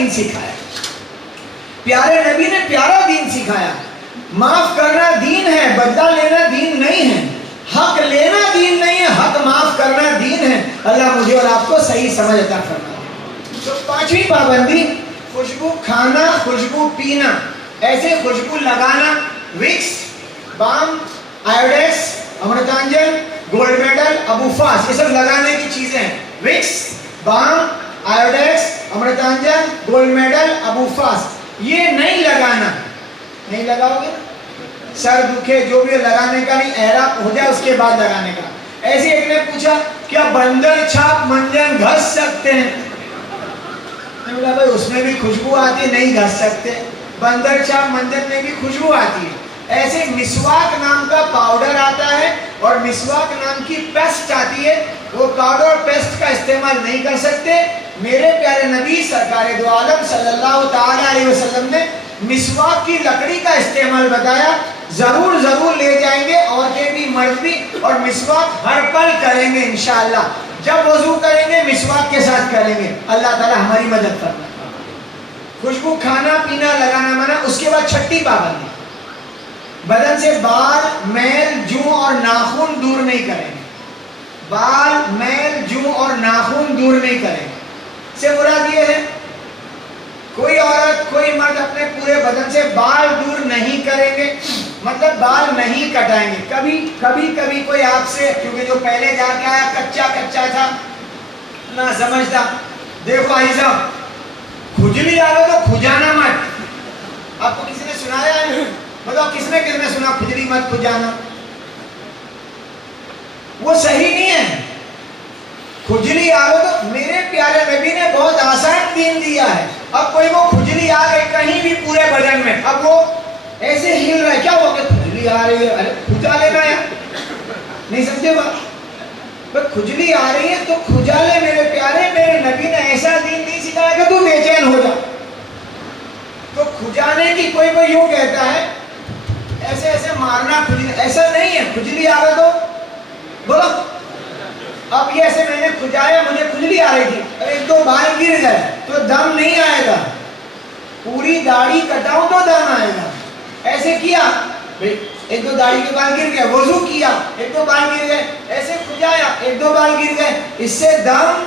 दीन सिखाया, प्यारे नबी ने प्यारा दीन सिखाया। माफ करना दीन है, बदला लेना दीन नहीं है, हक लेना दीन नहीं है, हक माफ करना दीन है। अल्लाह मुझे और आपको सही समझ अता फरमाए। तो पांचवी पाबंदी, खुशबू खाना, खुशबू पीना, ऐसे खुशबू लगाना, Vicks, balm, Iodex, Amrutanjan, gold medal, अबूफास, ये सब लगाने की चीजें हैं। Vicks, balm, Iodex, Amrutanjan, gold medal, अबूफास, ये नहीं लगाना। नहीं लगाओगे, सर दुखे जो भी लगाने का नहीं, एहराम हो जाए उसके बाद लगाने का। ऐसे एक ने पूछा क्या बंदर छाप मंजन घस सकते हैं? मैं बोला भाई उसमें भी खुशबू आती है, नहीं घस सकते। बंदर छाप मंजन में भी खुशबू आती है। ऐसे मिसवाक नाम का पाउडर आता है और मिसवाक नाम की पेस्ट आती है, वो पाउडर और पेस्ट का इस्तेमाल नहीं कर सकते। मेरे प्यारे नबी सरकार दो आलम सल्लल्लाहु ताला अलैहि वसल्लम ने मिसवाक की लकड़ी का इस्तेमाल बताया। जरूर जरूर ले जाएंगे, औरतें भी मर्द भी, और मिसवाक हर पल करेंगे इंशाअल्लाह। जब वजू करेंगे मिसवाक के साथ करेंगे। अल्लाह ताला हमारी मदद करना। खुशबू खाना पीना लगाना मना। उसके बाद छठी पाबंदी, बदन से बाल, मैल, जूं और नाखून दूर नहीं करेंगे। बाल, मैल, जूं और नाखून दूर नहीं करेंगे। से मुराद ये है कोई औरत कोई मर्द अपने पूरे बदन से बाल दूर नहीं करेंगे, मतलब बाल नहीं कटाएंगे। कभी कभी कभी कोई आपसे, क्योंकि जो पहले जाके आया कच्चा कच्चा था ना समझता, देखो भाई साहब खुजली आ रहा तो खुजाना मत। आपको किसी ने सुनाया है? बताओ किसने किसने सुना खुजली मत खुजाना? वो सही नहीं है। खुजली आ रहा तो मेरे प्यारे नबी ने बहुत आसान दीन दिया है। अब कोई को खुजली आ गई कहीं भी पूरे बदन में, अब वो ऐसे हिल रहा है, क्या हो गया खुजली आ रही है, अरे खुजा लेना यार, नहीं समझे बात? बस खुजली आ रही है तो खुजा ले मेरे प्यारे। मेरे नबी ने ऐसा दीन नहीं सिखाया कि तू बेचैन हो जा। तो खुजाने की कोई कोई यूं कहता है ऐसे ऐसे मारना खुजली, ऐसा नहीं है। खुजली आ रहा तो बोलो, अब ये ऐसे मैंने खुजाया, मुझे खुजली आ रही थी, अरे एक दो बाल गिर गए तो दम नहीं आएगा। पूरी दाढ़ी कटाऊं तो दम आएगा। ऐसे किया, एक दो दाढ़ी के बाल गिर गए, वजू किया, एक दो बाल गिर गए, ऐसे खुजाया, एक दो बाल गिर गए, इससे दम,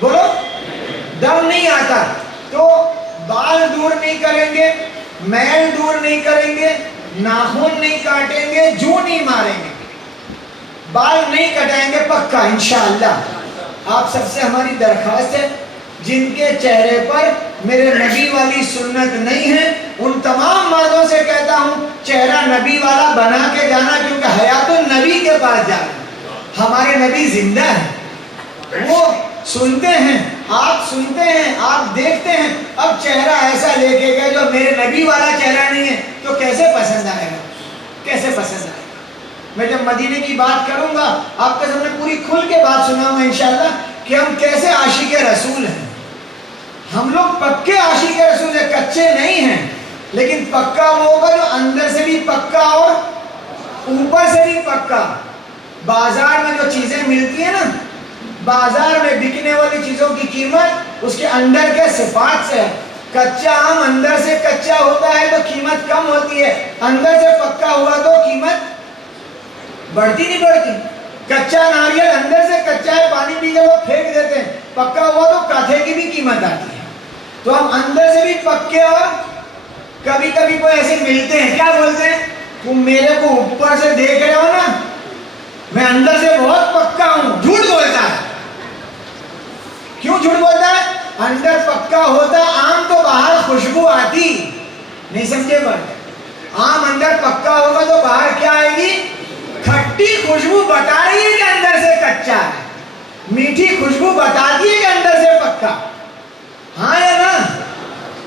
बोलो, दम नहीं आता। तो बाल दूर नहीं करेंगे, मैल दूर नहीं करेंगे, नाखून नहीं काटेंगे, जूं नहीं मारेंगे, बाल नहीं कटाएंगे पक्का इंशाअल्लाह। आप सबसे हमारी दरखास्त है, जिनके चेहरे पर मेरे नबी वाली सुन्नत नहीं है, उन तमाम मर्दों से कहता हूँ चेहरा नबी वाला बना के जाना, क्योंकि हयातुन नबी के पास जाना। हमारे नबी जिंदा है, वो सुनते हैं, आप सुनते हैं, आप देखते हैं। अब चेहरा ऐसा लेके गए जो मेरे नबी वाला चेहरा नहीं है, तो कैसे पसंद आएगा? कैसे पसंद आएगा? मैं जब मदीने की बात करूंगा आपके सामने पूरी खुल के बात सुनाऊंगा इंशाअल्लाह कि हम कैसे आशिक रसूल हैं। हम लोग पक्के आशिक रसूल हैं, कच्चे नहीं हैं। लेकिन पक्का वो होगा जो अंदर से भी पक्का और ऊपर से भी पक्का। बाजार में जो चीजें मिलती है ना, बाजार में बिकने वाली चीजों की कीमत उसके अंदर के सिफात से है। कच्चा आम अंदर से कच्चा होता है तो कीमत कम होती है, अंदर से पक्का हुआ तो कीमत बढ़ती नहीं बढ़ती। कच्चा नारियल अंदर से कच्चा है, पानी पी के लोग फेंक देते हैं, पक्का हुआ तो काठे की भी कीमत आती है। तो हम अंदर से भी पक्के, और कभी कभी कोई ऐसे मिलते हैं, क्या बोलते हैं, तुम मेरे को ऊपर से देख रहे हो ना, मैं अंदर से बहुत पक्का हूं। झूठ बोलता है। क्यों झूठ बोलता है? अंदर पक्का होता आम तो बाहर खुशबू आती, नहीं समझे बात? आम अंदर पक्का होगा तो बाहर क्या आएगी? खट्टी खुशबू बता रही है कि अंदर से कच्चा है, मीठी खुशबू बताती है कि अंदर से पक्का। हाँ या ना?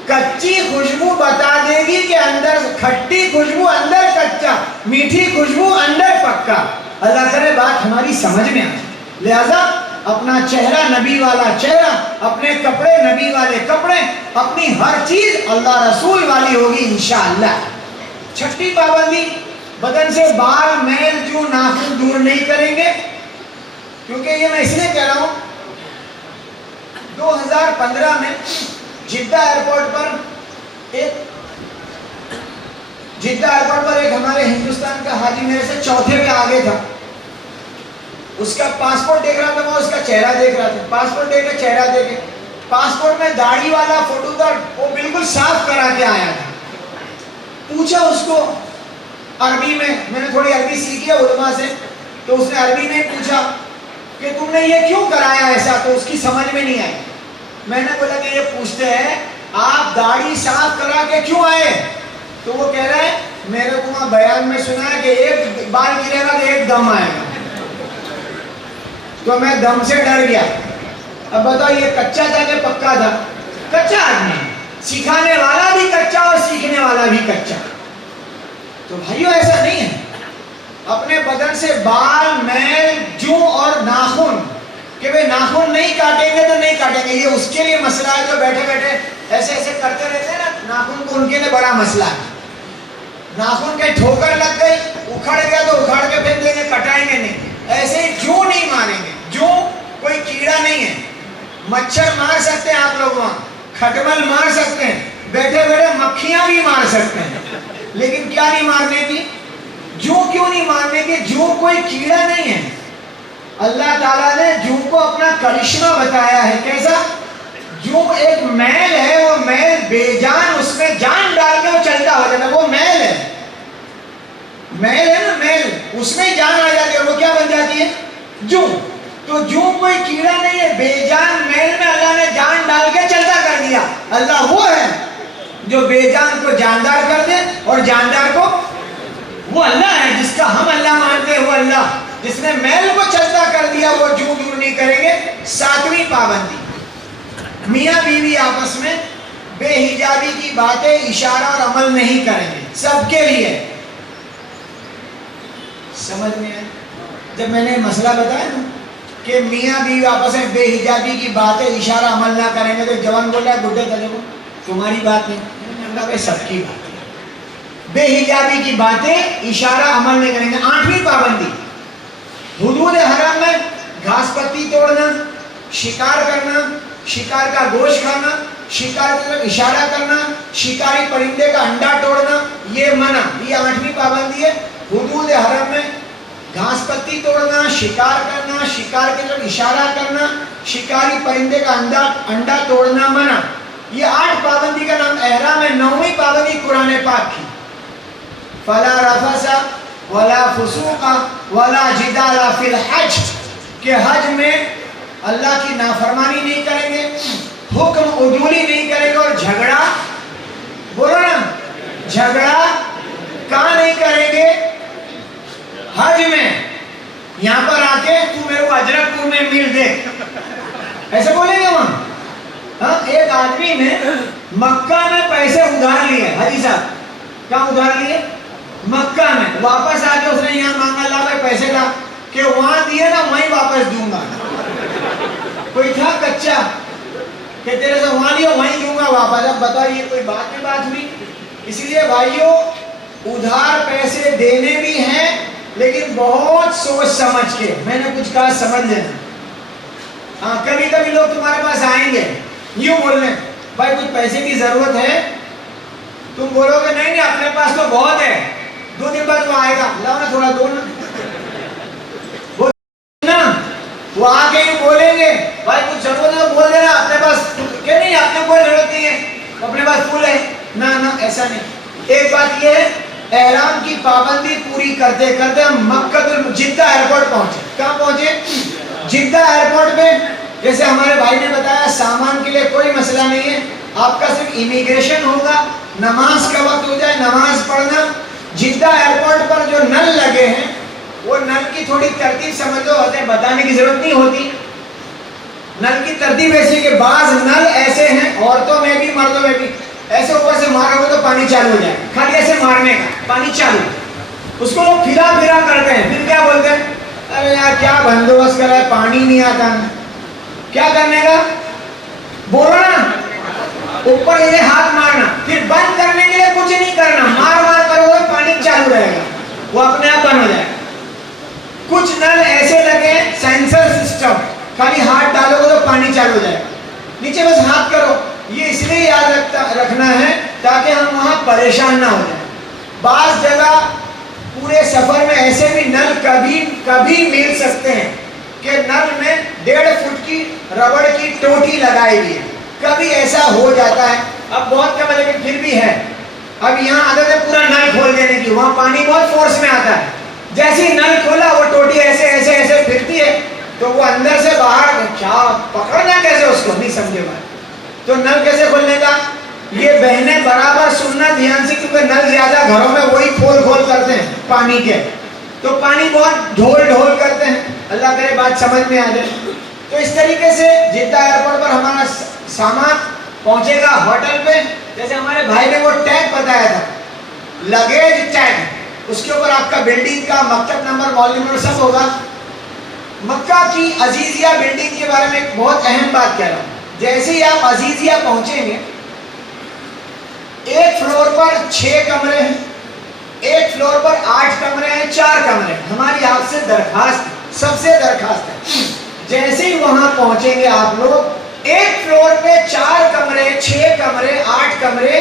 कच्ची खुशबू बता देगी कि अंदर, खट्टी खुशबू अंदर कच्चा, मीठी खुशबू अंदर पक्का। अल्लाह करे बात हमारी समझ में आए। लिहाजा अपना चेहरा नबी वाला चेहरा, अपने कपड़े नबी वाले कपड़े, अपनी हर चीज अल्लाह रसूल वाली होगी इंशाअल्लाह। छठी पाबंदी, बदन से बाल, मैल, जूं, नाखून दूर नहीं करेंगे। क्योंकि ये मैं इसलिए कह रहा हूं, 2015 में जिद्दा एयरपोर्ट पर एक हमारे हिंदुस्तान का हाजी मेरे से चौथे पे आगे था। उसका पासपोर्ट देख रहा था, मैं उसका चेहरा देख रहा था। पासपोर्ट देखे, चेहरा देखे, पासपोर्ट में दाढ़ी वाला फोटो था, वो बिल्कुल साफ करा के आया था। पूछा उसको अरबी में, मैंने थोड़ी अरबी सीखी है उलमा से, तो उसने अरबी में पूछा कि तुमने ये क्यों कराया ऐसा, तो उसकी समझ में नहीं आई। मैंने बोला कि ये पूछते हैं आप दाढ़ी साफ करा के क्यों आए, तो वो कह रहा है मेरे को वहां बयान में सुना है कि एक बाल गिरेगा तो एक दम आएगा, तो मैं दम से डर गया। अब बताओ ये कच्चा था कि पक्का था? कच्चा आदमी, सिखाने वाला भी कच्चा और सीखने वाला भी कच्चा। तो भाइयों ऐसा नहीं है, अपने बदन से बाल, मैल, जूं और नाखून, कि वे नाखून नहीं काटेंगे तो नहीं काटेंगे, ये उसके लिए मसला है जो बैठे बैठे ऐसे ऐसे करते रहते हैं ना नाखून को, उनके लिए बड़ा मसला है। नाखून के ठोकर लग गई, उखड़ गया तो उखाड़ के फेंक देंगे, कटाएंगे नहीं। ऐसे ही जूं नहीं मारेंगे, जूं कोई कीड़ा नहीं है, मच्छर मार सकते हैं आप लोग, वहां खटमल मार सकते हैं, बैठे बैठे मक्खियां भी मार सकते हैं, लेकिन क्या नहीं मारने की? जूं क्यों नहीं मारने की? जूं कोई कीड़ा नहीं है। अल्लाह ताला ने जूं को अपना करिश्मा बताया है। कैसा? जूं एक मैल है, वो मैल बेजान, उसमें जान डाल के वो चलता हो जाता है, वो मैल है। मैल है ना, मैल, उसमें जान आ जाती है, वो क्या बन जाती है? जूं। तो जूं कोई कीड़ा नहीं है, बेजान मैल में अल्लाह ने जान डाल के चलता कर दिया। अल्लाह वो है जो बेजान को जानदार कर दे, और जानदार को, वो अल्लाह है जिसका हम अल्लाह मानते हैं, वो अल्लाह जिसने मैल को चलता कर दिया, वो जूं दूर नहीं करेंगे। सातवीं पाबंदी, मियां बीवी आपस में बेहिजाबी की बातें, इशारा और अमल नहीं करेंगे, सबके लिए। समझ में आया? जब मैंने मसला बताया ना कि मियां बीवी आपस में बेहिजाबी की बातें, इशारा अमल ना करेंगे, तो जवान बोल रहा है बुढ़े तले को तुम्हारी बात नहीं, सबकी बात है। बेहिजाबी की बातें, इशारा अमल नहीं करेंगे। आठवीं पाबंदी, हुदूद हराम में घास पत्ती तोड़ना, शिकार करना, शिकार का गोश्त खाना, शिकार की तरफ इशारा करना, शिकारी परिंदे का अंडा तोड़ना, ये मना। ये आठवीं पाबंदी है। हुदूद हराम में घास पत्ती तोड़ना, शिकार करना, शिकार की तरफ इशारा करना, शिकारी परिंदे का अंडा तोड़ना मना। ये 8 पाबंदी का नाम एहराम है। 9वीं पाबंदी कुरान पाक की, फला रफसा वला फुसूका वला जिदाला फिल हज, के हज में अल्लाह की नाफरमानी नहीं करेंगे, हुक्म उजूली नहीं करेंगे, और झगड़ा, बोलो ना, झगड़ा कहाँ नहीं करेंगे? हज में। यहां पर आके तू मेरे को अजरकपुर में मिल दे, ऐसे बोलेंगे वहां? हाँ, एक आदमी ने मक्का में पैसे उधार लिए, हाजी साहब, कहाँ उधार लिए? मक्का में। वापस आके उसने यहाँ मांगा, ला भाई पैसे ला, कि वहां दिए ना वहीं वापस दूंगा। कोई था कच्चा कि तेरे से वहां लिया वहीं दूंगा वापस। अब बताइए, कोई बात की बात हुई? इसलिए भाइयों, उधार पैसे देने भी हैं, लेकिन बहुत सोच समझ के। मैंने कुछ कहा, समझ लेना। हाँ, कभी कभी लोग तुम्हारे पास आएंगे यूं बोलने, भाई कुछ पैसे की जरूरत है, तुम बोलोगे नहीं नहीं अपने पास तो बहुत है, 2 दिन बाद वो आएगा, लाओ ना थोड़ा दो ना, वो आके ही बोलेंगे भाई कुछ जरूरत है तो बोल देना, अपने पास क्या नहीं, अपने कोई जरूरत नहीं है, अपने पास फूल है ना। ना, ऐसा नहीं। एक बात ये है, एहराम की पाबंदी पूरी करते करते हम मक्का जिद्दा एयरपोर्ट पहुंचे। कहाँ पहुंचे? जिद्दा एयरपोर्ट पे। जैसे हमारे भाई ने बताया, सामान के लिए कोई मसला नहीं है, आपका सिर्फ इमिग्रेशन होगा, नमाज का वक्त हो जाए, नमाज पढ़ना। जिद्दा एयरपोर्ट पर जो नल लगे हैं, वो नल की थोड़ी तरतीब समझ लो, बताने की जरूरत नहीं होती। नल की तरतीब ऐसी कि बाज नल ऐसे हैं, औरतों में भी मर्दों में भी, ऐसे ऊपर से मारोगे तो पानी चालू हो जाए, खाली ऐसे मारने का, पानी चालू। उसको लोग फिरा फिरा करते हैं, फिर क्या बोलते हैं, अरे यार क्या बंदोबस्त कर रहा है, पानी नहीं आता ना। क्या करने का? बोलो ना, ऊपर ये हाथ मारना, फिर बंद करने के लिए कुछ नहीं करना, मार मार करोगे पानी चालू रहेगा, वो अपने आप बंद हो जाएगा। कुछ नल ऐसे लगे सेंसर सिस्टम, खाली हाथ डालोगे तो पानी चालू हो जाएगा। नीचे बस हाथ करो, ये इसलिए याद रखना है ताकि हम वहां परेशान ना हो जाए। बाज़ जगह पूरे सफर में ऐसे भी नल कभी मिल सकते हैं कि नल में 1.5 फुट की रबड़ की टोटी लगाई हुई है, कभी ऐसा हो जाता है। अब बहुत कम, लेकिन फिर भी है। अब यहाँ आदत है पूरा नल खोल देने की, वहां पानी बहुत फोर्स में आता है। जैसे ही नल खोला वो टोटी ऐसे ऐसे ऐसे फिरती है, तो वो अंदर से बाहर, क्या पकड़ना कैसे उसको, नहीं समझे बात। तो नल कैसे खोलने का, ये बहने बराबर सुनना ध्यान से, क्योंकि नल ज्यादा घरों में वही खोल खोल करते हैं पानी के, तो पानी बहुत ढोल ढोल करते हैं। अल्लाह करे बात समझ में आ जाए। तो इस तरीके से जिद्दा एयरपोर्ट पर हमारा सामान पहुंचेगा होटल पे। जैसे हमारे भाई ने वो टैग बताया था, लगेज टैग, उसके ऊपर आपका बिल्डिंग का मकतब नंबर, मॉल नंबर सब होगा। मक्का की अजीजिया बिल्डिंग के बारे में एक बहुत अहम बात कह रहा हूँ। जैसे ही आप अजीजिया पहुंचेंगे, एक फ्लोर पर 6 कमरे हैं, एक फ्लोर पर 8 कमरे हैं, 4 कमरे हैं। हमारी आपसे दरखास्त, सबसे दरखास्त है, जैसे ही वहां पहुंचेंगे आप लोग, एक फ्लोर पे 4 कमरे, 6 कमरे, 8 कमरे,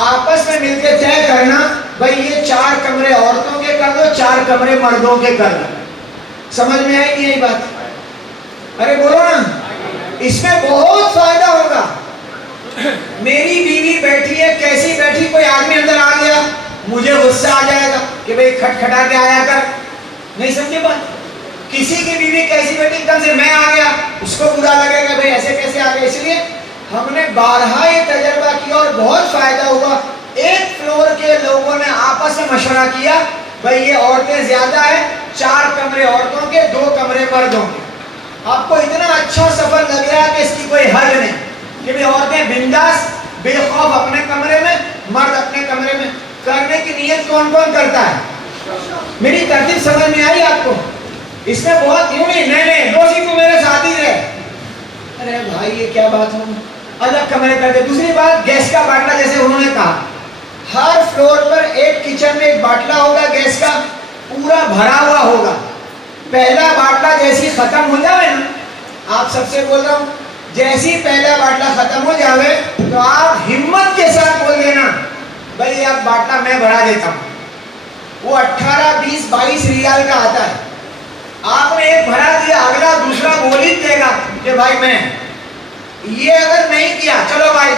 आपस में मिलकर तय करना, भाई ये 4 कमरे औरतों के कर दो, 4 कमरे मर्दों के कर दो। समझ में आई नहीं यही बात? अरे बोलो ना, इसमें बहुत फायदा होगा। मेरी बीवी बैठी है, कैसी बैठी, कोई आदमी अंदर आ गया, मुझे गुस्सा आ जाएगा कि भाई खटखटा के आया कर, नहीं समझे बात। किसी की बीवी कैसी बैठी, एकदम से मैं आ गया, उसको बुरा लगेगा, भाई ऐसे कैसे आ गए। इसलिए हमने 12 ये तजर्बा किया और बहुत फायदा हुआ। एक फ्लोर के लोगों ने आपस में मशवरा किया, भाई ये औरतें ज्यादा है, 4 कमरे औरतों के, 2 कमरे मर्दों के। आपको इतना अच्छा सफर लग रहा है कि इसकी कोई हद नहीं, कि भाई औरतें बिंदास बेखौफ अपने कमरे में, मर्द अपने कमरे में। करने की नीयत कौन कौन करता है? मेरी तरतीब समझ में आई आपको? इसमें बहुत यूं नहीं दोषी को मेरे साथ ही रहे। अरे भाई ये क्या बात हो, अलग कमरे कर दे। दूसरी बात, गैस का बाटला, जैसे उन्होंने कहा, हर फ्लोर पर एक किचन में एक बाटला होगा, गैस का पूरा भरा हुआ होगा। पहला बाटला जैसी खत्म हो जाए ना, आप सबसे बोल रहा हूँ, जैसी पहला बाटला खत्म हो जाए तो आप हिम्मत के साथ बोल देना, भाई अब बाटला मैं बढ़ा देता हूँ। वो 18, 20, 22 रियाल का आता है। आपने एक भरा दिया, अगला दूसरा बोल ही देगा कि भाई मैं, ये अगर नहीं किया, चलो भाई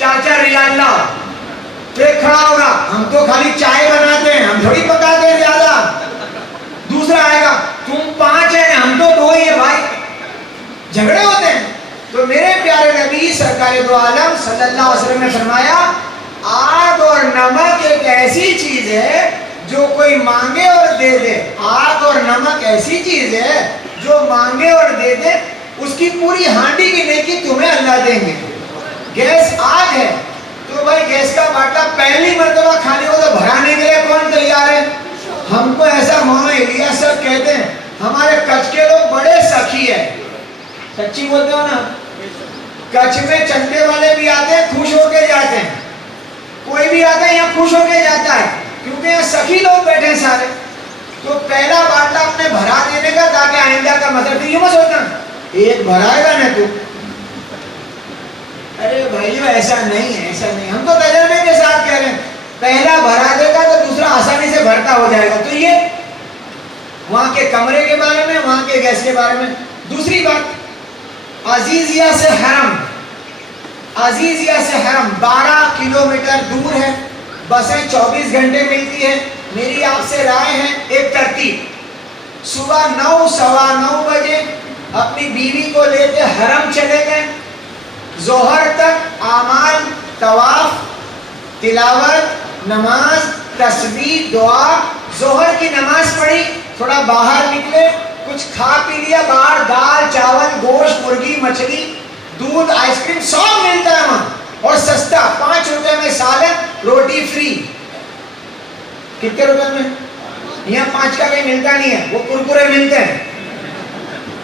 4-4 रियाल लाओ, फिर खड़ा होगा, हम तो खाली चाय बनाते हैं, हम थोड़ी पकाते हैं ज्यादा। दूसरा आएगा, तुम 5 हैं, हम तो 2 ही है भाई, झगड़े होते हैं। तो मेरे प्यारे नबी सरकार दो आलम सल्लल्लाहु अलैहि वसल्लम ने फरमाया, आग और नमक एक ऐसी चीज है जो कोई मांगे और दे दे। आग और नमक ऐसी चीज है जो मांगे और दे दे, उसकी पूरी हांडी की नेकी तुम्हें अल्लाह देंगे। गैस आग है, तो भाई गैस का बाटला पहली मर्तबा खाने को तो भराने के लिए कौन तैयार है? हमको ऐसा मौलाना इलियास साहब कहते हैं, हमारे कच्छ के लोग बड़े सखी है, सच्ची बोलते हो ना। कच्छ में चंदे वाले भी आते हैं, खुश होके जाते हैं, कोई भी आता है यहाँ खुश होके जाता है, क्योंकि यहाँ सखी लोग बैठे हैं सारे। तो पहला बाटला अपने भरा देने का, ताकि आइंदा का मतलब ये मत सोचना एक भराएगा ना तू। अरे भाइयों ऐसा नहीं है, ऐसा नहीं, हम तो तजर्बे के साथ कह रहे हैं, पहला भरा देगा तो दूसरा आसानी से भरता हो जाएगा। तो ये वहां के कमरे के बारे में, वहां के गैस के बारे में। दूसरी बात, अजीजिया से हरम, अजीजिया से हरम 12 किलोमीटर दूर है, बसें 24 घंटे मिलती है। मेरी आपसे राय है, एक तरतीब, सुबह 9, सवा 9 बजे अपनी बीवी को लेते हरम चले गए, जोहर तक आमाल, तवाफ, तिलावत, नमाज, तस्बीह, दुआ, जोहर की नमाज पढ़ी, थोड़ा बाहर निकले, कुछ खा पी लिया बाहर, दाल चावल गोश्त मुर्गी मछली दूध आइसक्रीम सब मिलता है वहां, और सस्ता, 5 रुपए में सालन रोटी फ्री। कितने रुपए में? यहाँ 5 का कहीं मिलता नहीं है, वो कुरकुरे मिलते हैं,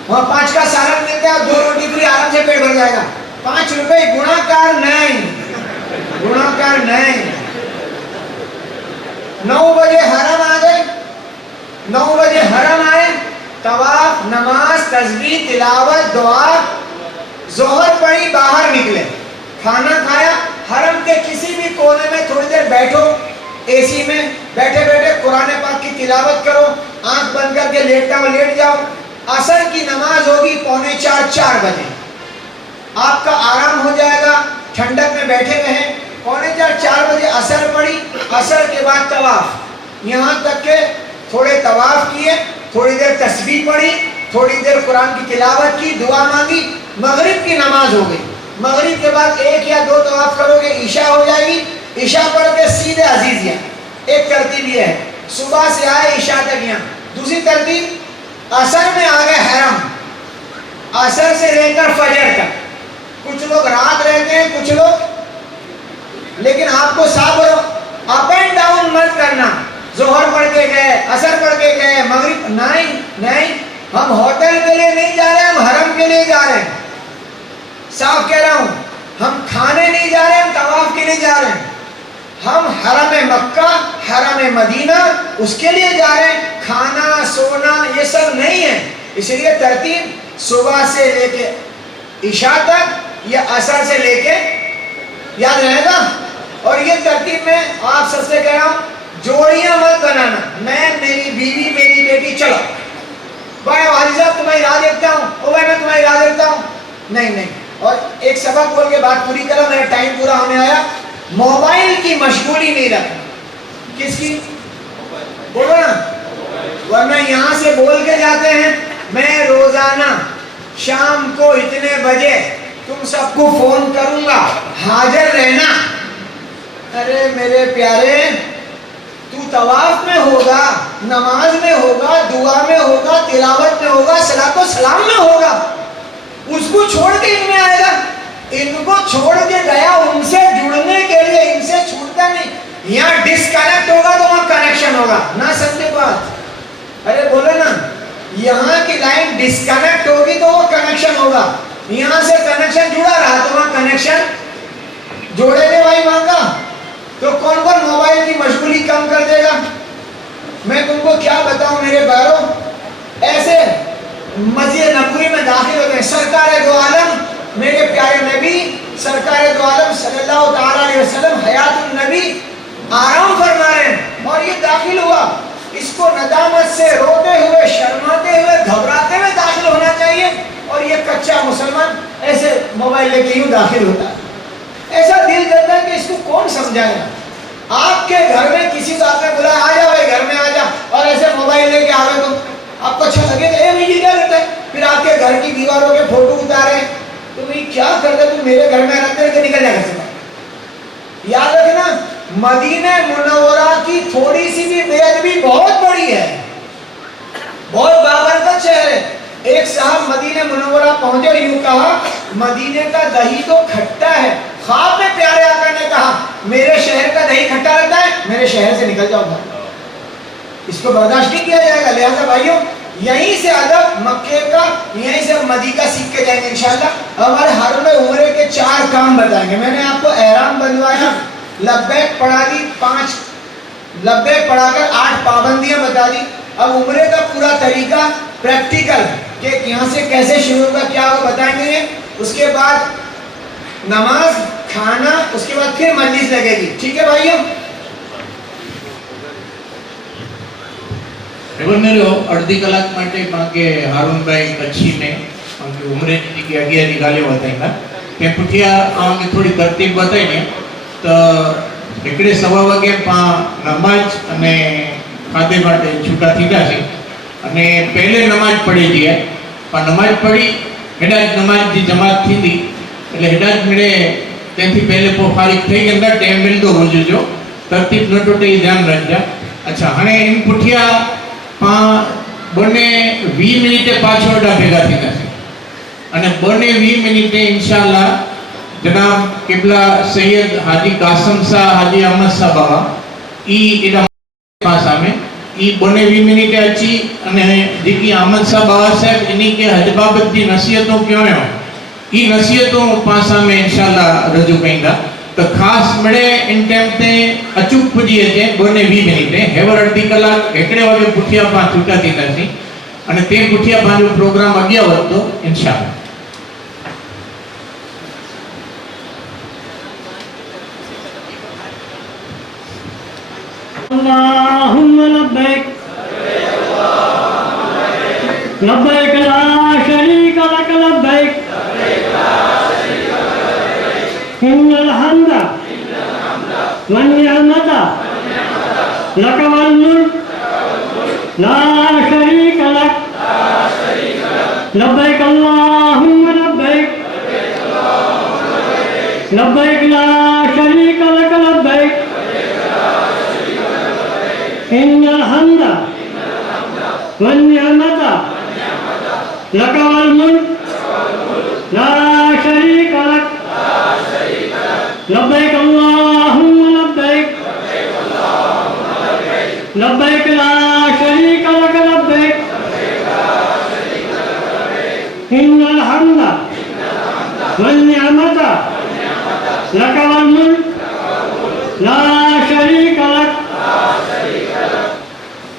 वहां 5 का सालन मिलता है, 2 रोटी फ्री, आराम से पेट भर जाएगा। 5 रुपए गुणाकार नहीं, गुणाकार नहीं। 9 बजे हरम आ गए, 9 बजे हरम आए, तवाफ, नमाज, तस्बीह, तिलावत, दुआ, जोहर पढ़ी, बाहर निकले, खाना खाया, हरम के किसी भी कोने में थोड़ी देर बैठो, एसी में बैठे बैठे कुरान पाक की तिलावत करो, आंख बंद करके लेट जाओ। असर की नमाज होगी 3:45-4 बजे, आपका आराम हो जाएगा, ठंडक में बैठे रहे। 3:45-4 बजे असर पड़ी, असर के बाद तवाफ, यहाँ तक के थोड़े तवाफ किए, थोड़ी देर तस्बीह पढ़ी, थोड़ी देर कुरान की तिलावत की, दुआ मांगी, मगरिब की नमाज हो गई। मगरिब के बाद 1 या 2 तवाफ करोगे, ईशा हो जाएगी। ईशा पढ़ के सीधे अजीजिया। एक तरतीब ये है, सुबह से आए ईशा तक यहाँ। दूसरी तरतीब, असर में आ गए हरम, असर से लेकर फजर तक। कुछ लोग रात रहते हैं, कुछ लोग, लेकिन आपको साबर अप एंड डाउन मत करना। जोहर पढ़ के गए, असर पढ़ के गए, मगरिब नहीं नहीं, हम होटल के लिए नहीं जा रहे, हम हरम के लिए जा रहे हैं। साफ कह रहा हूं, हम खाने नहीं जा रहे, हम तवाफ के लिए जा रहे हैं। हम हरम मक्का, हरम मदीना, उसके लिए जा रहे हैं। खाना सोना ये सब नहीं है। इसलिए तरतीब सुबह से लेके ईशा तक या असर से लेके, याद रहेगा। और ये तरतीब में आप सबसे कह रहा हूं, जोड़ियां मत बनाना। मैं, मेरी बीवी, मेरी बेटी, चलो भाई वाली साहब तुम्हारी राह देखता हूँ, ओ भाई मैं तुम्हारी राह देखता हूँ, नहीं नहीं। और एक सबक बोल के बात पूरी करो, मेरा टाइम पूरा होने आया। मोबाइल की मशगूली नहीं रखना। किसकी? बोलो ना, वरना यहाँ से बोल के जाते हैं, मैं रोजाना शाम को इतने बजे तुम सबको फोन करूंगा, हाजिर रहना। अरे मेरे प्यारे, तू तवाफ में होगा, नमाज में होगा, दुआ में होगा, तिलावत में होगा, सलातो सलाम में होगा, उसको छोड़ के इनमें आएगा। इनको छोड़ के गया, उनसे जुड़ने के लिए, इनसे छूटता नहीं। यहाँ डिस्कनेक्ट होगा तो वहां कनेक्शन होगा, ना समझे बात? अरे बोलो ना, यहाँ की लाइन डिस्कनेक्ट होगी तो वो कनेक्शन होगा। यहाँ से कनेक्शन जुड़ा रहा तो वहां कनेक्शन जोड़ेंगे भाई मांगा। तो कौन कौन मोबाइल की मशगूली कम कर देगा? मैं तुमको क्या बताऊं मेरे भाइयों, ऐसे मस्जिद नबवी में दाखिल होते हैं, सरकार दो आलम, मेरे प्यारे नबी सरकार दो आलम सल्लल्लाहु अलैहि वसल्लम हयातुन नबी आराम फरमा रहे हैं, और ये दाखिल हुआ। इसको नदामत से, रोते हुए, शर्माते हुए, घबराते हुए दाखिल होना चाहिए। और ये कच्चा मुसलमान ऐसे मोबाइल लेके यूं दाखिल होता है। ऐसा दिल करता है कि इसको कौन समझाएगा। आपके घर में किसी को आपने बुलाया, आ जा भाई घर में आ जा, और ऐसे मोबाइल लेके आ गए तो आपको अच्छा लगेगा, ए भाई क्या करता है? फिर आपके घर की दीवारों के फोटो उतारे तो भाई क्या करता है, तू मेरे घर में रहते के निकल जाएगा। याद रखना, मदीने मुनव्वरा की थोड़ी सी भी बेअदबी बहुत बड़ी है, बहुत बाबरकत शहर है। एक साहब मदीने मुनव्वरा पहुंचे और यूं कहा, मदीने का दही तो खट्टा है। ख्वाब में प्यारे आका ने कहा, मेरे शहर का दही खट्टा रहता है, मेरे शहर से निकल जाओ। इसको बर्दाश्त नहीं किया जाएगा। लिहाजा भाइयों, यहीं से अदब मक्के का, यहीं से मदीना सीख के जाएंगे इंशाल्लाह। हमारे हर में उम्रे के 4 काम बताएंगे। मैंने आपको एहराम बंधवाया, लब्बैक पढ़ा दी, 5 लब्बैक पढ़ाकर 8 पाबंदियां बता दी। अब उम्रे का पूरा तरीका प्रैक्टिकल कि यहाँ से कैसे शुरू होगा, क्या होगा, बताएंगे। उसके बाद नमाज, खाना, उसके बाद फिर मजलिस लगेगी। ठीक है भाइयों? अर्धी कलाक માટે બાકે હારૂનભાઈ કચ્છીને ઉમરે की अगिया निकाले बताएंगा કે પુઠિયા આને થોડી તરતીબ બતાઈને તો એકડે સવા વાગે નમાજ અને ખાધે માટે છૂટા થયા છે અને પહેલે નમાજ પડી ગયા પણ નમાજ પડી હેડા નમાજ જે જમાત થીધી એટલે હેડા મેળે તેથી પહેલે પો ફારિક થઈ ગયા ટાઈમ મિલતો હોજો તરતીબ ન ટૂટે ધ્યાન રાખજો. अच्छा हणे इन पुठिया बने 20 मिनिटे पाछोड़ा भेगा थी अने बने 20 मिनिटे इंशाअल्लाह जनाब किबला सैयद हाजी कासम शाह हाजी अहमद शाह बाबा ई एडा पास आमे ई बने 20 मिनिटे अची अने जेकी अहमद शाह बाबा साहब इनी के हज बाबत जी नसीहतों क्यों है ई नसीहतों पासा में इंशाअल्लाह रजू कईंदा तो खास मळे इन टाइम ते अचूक पुजी अचे बने 20 मिनिटे हेवर अर्धी कलाक एकड़े वागे पुठिया पा छूटा थींदासी अने ते पुठिया पांजो प्रोग्राम अगिया वधतो इंशाअल्लाह. लब्बैक ला शरीक लक लब्बैक इन्नल हम्द वन निअमत लक वल मुल्क ला शरीक लक लब्बैक अल्लाहुम्मा लब्बैक लब्बैक ला शरीक लक लब्बैक इन्नल हम्द वन निअमत लक वल मुल्क ला शरीक लक लब्बैक अल्लाहुम्मा लब्बैक लब्बैक ला शरीक लक लब्बैक इन्नल हम्द वन निअमत लक वल मुल्क ला शरीक लक।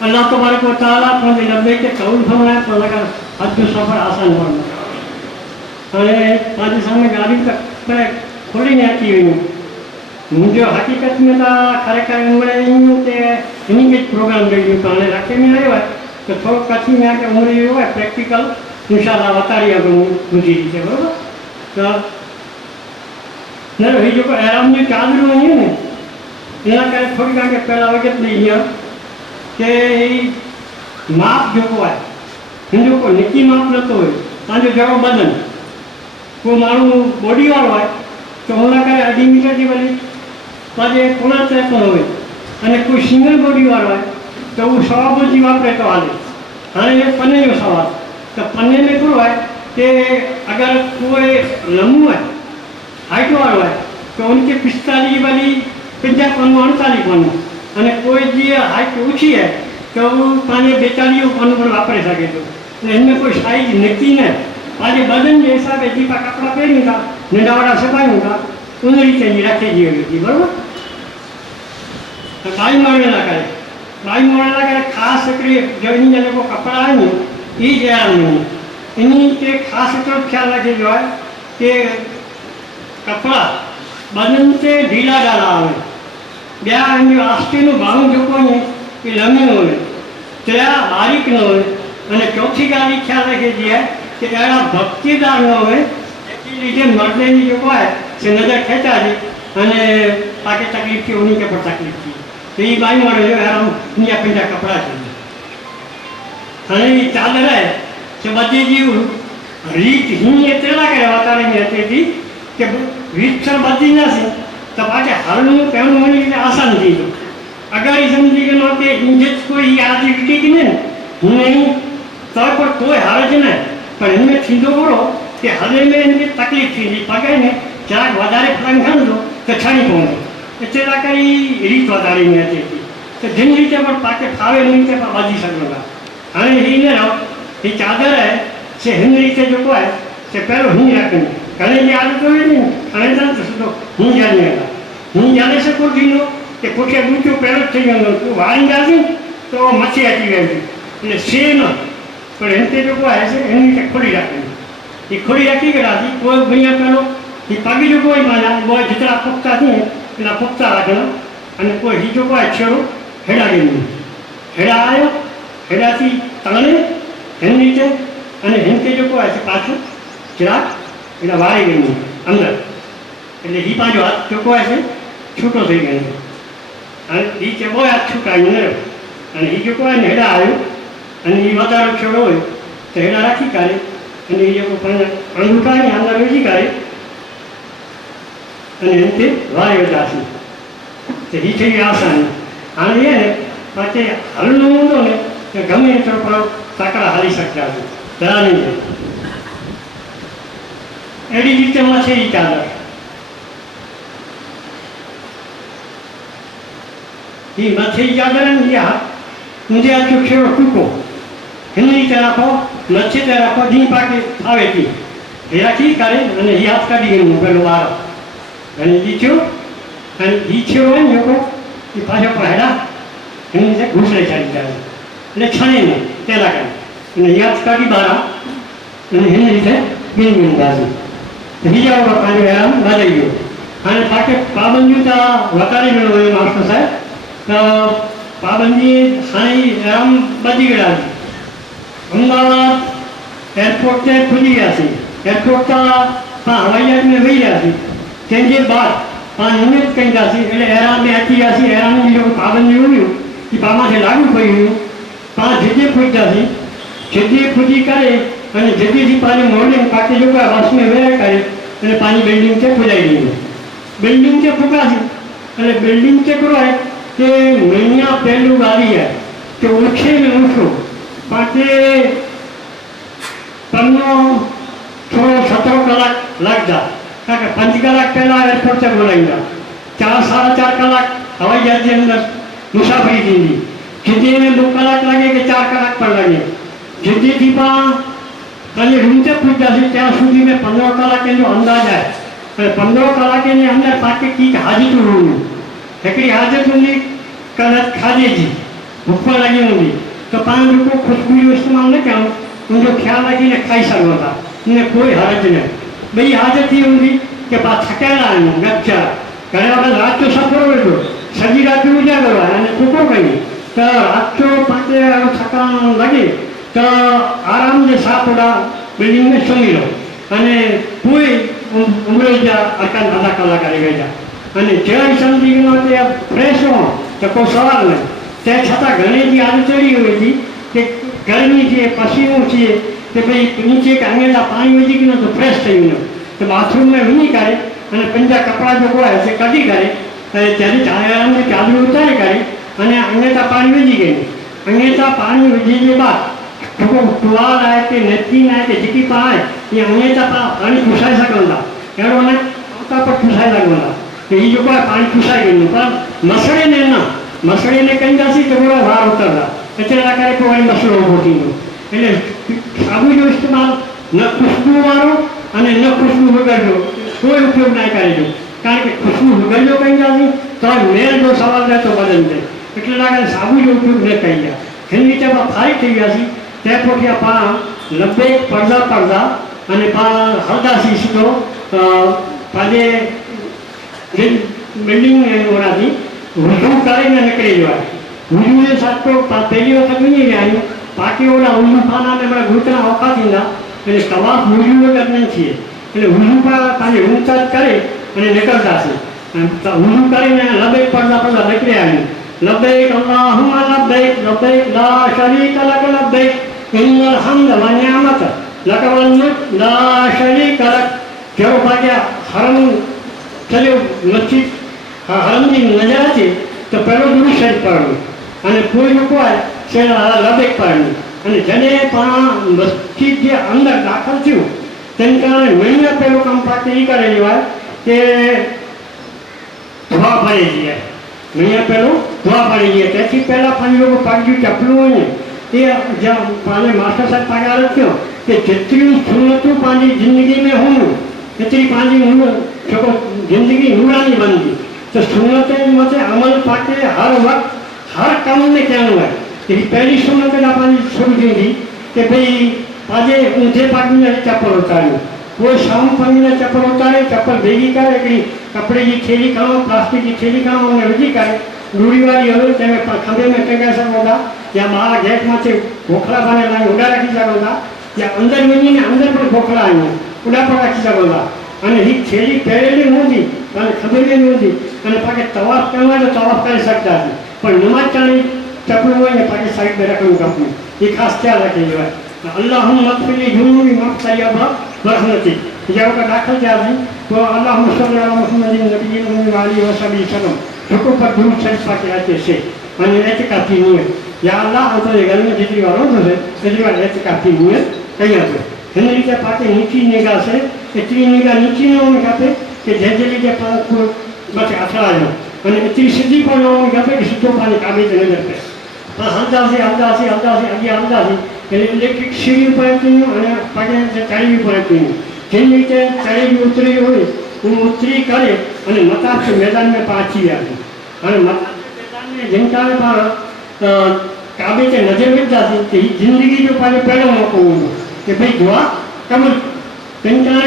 अल्लाह तबारक व तआला अपने लब्बैक के कबूल फरमाए तो लगा हज जो सफर आसान फरमाए। अरे पाँच सामने गाड़ी तक पे खुली नहीं आती हुई मुझे हकीकत में तो खरेखर उम्र इन्हीं के प्रोग्राम रही तो हाणे रखे में आयो है तो थोड़ा कच्छ में आके उम्र यो है प्रैक्टिकल इंशाल्लाह बतारी अगर बुझी थी बराबर तो न ही जो आराम जो चादर वही ने एना करे थोड़ी का के पहला वक्त नहीं है कि माप जो है हिंदू को निकी माप न तो पांचो जड़ो बदन को मानू बॉडी वालों है तो होना करे 2 मीटर की वाली पाजे कोना तो हो अने कोई सिंगल बॉडी वालों है तो वो 100 बोझी वापरे तो हाले हाँ ये पन्ने जो सवाल तो पन्ने में क्या है कि अगर कोई लम्बू है हाइट वालों है तो उनके 45 वाली 50 पन्नों 48 पन्नों अने कोई जी हाइट ऊँची है तो वो पाने 42 पन्नों पर वापरे सके तो इनमें कोई साइज नक्की न पाजे बदन के हिसाब से जीपा कपड़ा पहनी था नंढावड़ा सफाई था उन रीते जी रखे जी हुई बराबर तो बाई मोड़े ना करे खास हिकिड़ी जो इन जो कपड़ा है नी ये जहिड़ा नहीं इन्हीं के खास हिकिड़ो ख्याल रखे जो है कि कपड़ा बदन से ढीला डाला आवे ॿिया इन जो आस्तीनो भाऊ जेको है ये लंबी न हुए टिया बारीक न हुए अने चौथी ॻाल्हि ख्याल रखे जी है कि अहिड़ा भक्तिदार न हुए जेकी लीधे मर्द जी जेको आहे से नज़र खेचाजे अने ताके तकलीफ़ थी उन्हीं के पर तकलीफ़ थी तो ये बाई माण्हू जो आराम इन पंहिंजा कपिड़ा थींदा हाणे ही चादर है से बदी जी रीत हीअं एतिरे लाइ करे वातारे में अचे थी कि रीत सां बदींदासीं तो पाके हलणो पवणो वञी आसान थींदो अगर ही समझी गयो कि इंजन कोई आदि विटी की न हुन तौर पर कोई हर्ज न पर इनमें थींदो करो कि हले में इनके तकलीफ़ थींदी पगे में चाक वधारे फलंग खणंदो तो छणी पवंदो इते लाइ करे रीत वधारे में अचे थी तो जिन रीते पर पाके फावे उन रीते पर बधी सघूं था हाणे ही न रहो ही चादर है से हिन रीते जेको आहे से पहिरियों हीअं रखंदी घणे जी आदत हुई नी हाणे त सिधो हीअं जाने वेंदा हीअं जाने से कोन थींदो कि पुठियां ॾूचो पहिरियों थी वेंदो तूं वारींदासीं तो मथे अची वेंदी એટલે से न पर हिते जेको आहे से हिन रीते खुली रखंदी ये खुली रखी कराती कोई भैया पहलो ये पग जो कोई माना वो जितना पुख्ता थी इतना पुख्ता रखना अने कोई ही जो है छेड़ो हेड़ा ॾिनी हेड़ा आयो हेड़ा थी ताणे हिन रीते अने हिनके जो है से पाछो चिराग एना वारी ॾिनी अंदर એટલે ही पांचो हाथ जो है से छूटो थी गयो अने ही चइबो हाथ छूटाई न अने ही जो है हेड़ा आयो अने ही वधारो छेड़ो हुयो तो हेड़ा रखी करे अने ये जो अंगूठा ने अंदर विझी करे अने हिनते वारे वेठासीं तो ही थी आसान हाणे ये ने पाछे हलणो हूंदो ने तो गमे एतिरो पर तकड़ा हली सघंदासीं ज़रा नहीं अहिड़ी रीते मथे जी चादर ही मथे जी चादर इहा मुंहिंजे हथ छेड़ो टुको हिन रीते रखो मथे ते रखो जीअं पाके फावे थी हे रखी करे अने ही हाथ कढी ॾिनो पहिरियों ॿार अने ही थियो अने ही छेड़ो आहे जेको ही पाछो पर हेॾा हिन रीते घुसड़े छॾींदासीं એટલે छणे में तेला करे अने ही हाथ कढी ॿार अने हिन रीते ॿिनि ॾींदासीं तो बीजा वक़्त पंहिंजो आराम वधाई वियो हाणे पाके पाबंदियूं त वधारे ॾिनो हुयो मास्टर साहिब त पाबंदी हाणे आराम ॿधी विया अहमदाबाद एयरपोर्ट से खुली रही एयरपोर्ट का हवाई जहाज में वही रही तंहिंजे बाद हिम्मत कंदासीं એટલે हैरान में अची वियासीं हैरान जी जो पाबंदी हुयूं कि पाण खे लागू पई हुयूं पाण जॾहिं पुॼासीं जॾहिं पुॼी करे अने जॾहिं जी पंहिंजी मॉर्निंग पार्टी जो बस में वेही करे अने पंहिंजी बिल्डिंग ते पुॼाई ॾिनी बिल्डिंग ते पुॻासीं अने बिल्डिंग ते हिकिड़ो आहे कि महीना पहलू ॻाल्हि आहे कि ओछे में ओछो पाण पन्नो 16-17 कलाक लगता કારણ કે 5 કલાક પહેલાં એરપોર્ટ से બોલાવીને 4-4.5 કલાક હવાઈ જહાજ અંદર મુસાફરી થતી જેથી 2 કલાક લાગે કે 4 કલાક પણ લાગે જેથી પણ રૂમ से પહોંચ્યા ત્યાં સુધી મેં 15 કલાકનો અંદાજ આવે અને 15 કલાકની અંદર પાકે કી હાજત હોવું हिकिड़ी हाजत हूंदी कदाच खाधे जी भूख लगी हूंदी तो पाण जेको खुशबू जो इस्तेमालु न कयूं उनजो ख़्यालु रखीने खाई सघूं था इन कोई हर्ज न ॿई हाजत थी हूंदी कि पाण थकियल आहियूं गचा घणे वक़्तु राति जो सफ़र वेठो सॼी राति उजागरो आहे अने टुको कयूं त राति जो पाण थकान लॻे त आराम जे साथ ओॾा बिल्डिंग में सुम्ही रहो अने पोइ उमिरि जा अरकान अदा कलाक करे वेठा અને જય સમજી ફ્રેશ હો તો કોઈ સવાલ નહીં તે છતાં ઘણી જે આદત ચડી હોય હતી કે ગરમી છે પસીનો છે કે ભાઈ નીચે કે અંગેલા પાણી વધી ગયું તો ફ્રેશ થઈ ગયું તો બાથરૂમમાં વીણી કરે અને પંજા કપડાં જો હોય તે કાઢી કરે અને ત્યારે ચાદરને ચાદરું ઉતારી કરે અને અંગેતા પાણી વધી ગયું અંગેતા પાણી વધી બાદ થોડો ટુવાલ આવે કે નેપકીન આવે કે જેકી પણ આવે એ અંગેતા પાણી પૂછાઈ શકતા એનો આવતા પર પૂછાઈ લાગવાના ये जो पानी पुसाई गई पर मसड़े ने ना मसड़े ने कहीं जासी तो बड़ा वार होता था कचरा करे तो वही मसड़ो होती नो એટલે સાબુ જો ઇસ્तेमाल न खुशबू वाળો અને ન खुशबू વગરનો કોઈ ઉપયોગ ના કરજો કારણ કે खुशबू વગરનો કઈ જાવી તો મેલ જો સવાલ રહે તો બદલ દે એટલે લાગે સાબુ જો ઉપયોગ ન કઈ હિન્દી ચા ફાઈ થઈ ગયાસી તે પોઠિયા પા લબે પડદા પડદા અને પા હરદાસી સીધો પાજે बिल्डिंग में होना थी वजू કરીને નીકળી જવાય वजू के साथ तो पहली वक्त नहीं आयो बाकी ओला वजू खाना में बड़ा घुटना औखा थींदा એટલે તવાફ વજू વગર નહીં થઈએ એટલે વજू પર પાણી ઊંચા કરે અને નીકળતાશે વજू કરીને લબેક પડદા પડદા નીકળી આવી લબેક અલ્લાहुम्मा लबैक लबैक ला शरीक लक लबैक इन्नल हम्द व निअमत लक वल मुल्क ला शरीक लक जो भाग्या हरम चलो मस्जिद हरम की नजर आती तो पहले गुरु शरीफ पढ़ू અને કોઈ લોકો છે લબેક પढ़नी અને જને પણ મસ્જિદ જે અંદર દાખલ થયું તેના કારણે મહિના પહેલો કામ પાકે એ કરેલી હોય કે ધોવા ભરી જઈએ મહિના પહેલો ધોવા ભરી જઈએ તેથી પહેલાં પણ લોકો પાક્યું ચપલું હોય ને એ જ્યાં પાને માસ્ટર સાહેબ પગાર રખ્યો કે જેટલી સુન્નતું પાણી જિંદગી में होऊं एतरी पानी छोको जिंदगी नूरानी बनती तो सुन्नत मते अमल पाके हर वक्त हर काम में क्या हुआ है पहली सुन्नत पानी शुरू थी कि भाई पाजे ऊंचे पानी ने चप्पल उतारी वो शाम पानी ने चप्पल उतारे चप्पल भेगी करे कि कपड़े की थैली खाओ प्लास्टिक की थैली खाओ उन्हें विझी करे रूढ़ी वाली हो तेरे खंभे में टंगा सकोगा या बाहर गेट में से खोखला बने लाइन उड़ा रखी सकोगा या अंदर वही ने अंदर पर खोखला आए उड़ा पर रखी सकोगा અને એ થેલી પહેરેલી નહોતી અને ખબેલી નહોતી અને પાકે તવાફ કરવા તો તવાફ કરી શકતા હતી પણ નમાજ ચાલી ચપલું હોય ને પાકે સાઈડ પર રાખવું કપડું એ ખાસ ખ્યાલ રાખી લેવાય અલ્લાહુમ્મા મગફિરલી જુનુબી મગફિરયા બરહમતી જ્યારે વખત દાખલ થયા હતી તો અલ્લાહુમ્મા સલ્લી અલા મુહમ્મદિન નબીયિલ ઉમ્મી વ આલિહી વ સહબિહી વસલ્લમ ઠુકો પર દૂર શરીફ પાકે આતે છે અને એતિકાફી નિયત યા અલ્લાહ આપણે ઘરમાં જેટલી વાર હોતો છે એટલી વાર એતિકાફી નિયત કહી આપે એની રીતે પાકે નીચી નિગાહ છે એટલી નિગાહ નીચી ન હોવી ખપે કે જે રીતે બસ અથડાયો અને એટલી સીધી પણ ન હોવી ખપે કે સીધો પાણી કાબે જ નજર કરે પણ હલદાસી હલદાસી હલદાસી અગિયા હલદાસી એટલે ઇલેક્ટ્રિક સીડી ઉપર હતી અને પાકે ચડી ઉપર હતી જેની રીતે ચડી ઉતરી હોય હું ઉતરી કરે અને મતાક્ષ મેદાનમાં પાછી આવી અને મતાક્ષ મેદાનને જનતાને પણ કાબે તે નજર વેચતા હતી જિંદગી જો પાછી પહેલો મોકો હોય કે ભાઈ જોવા કમર તેના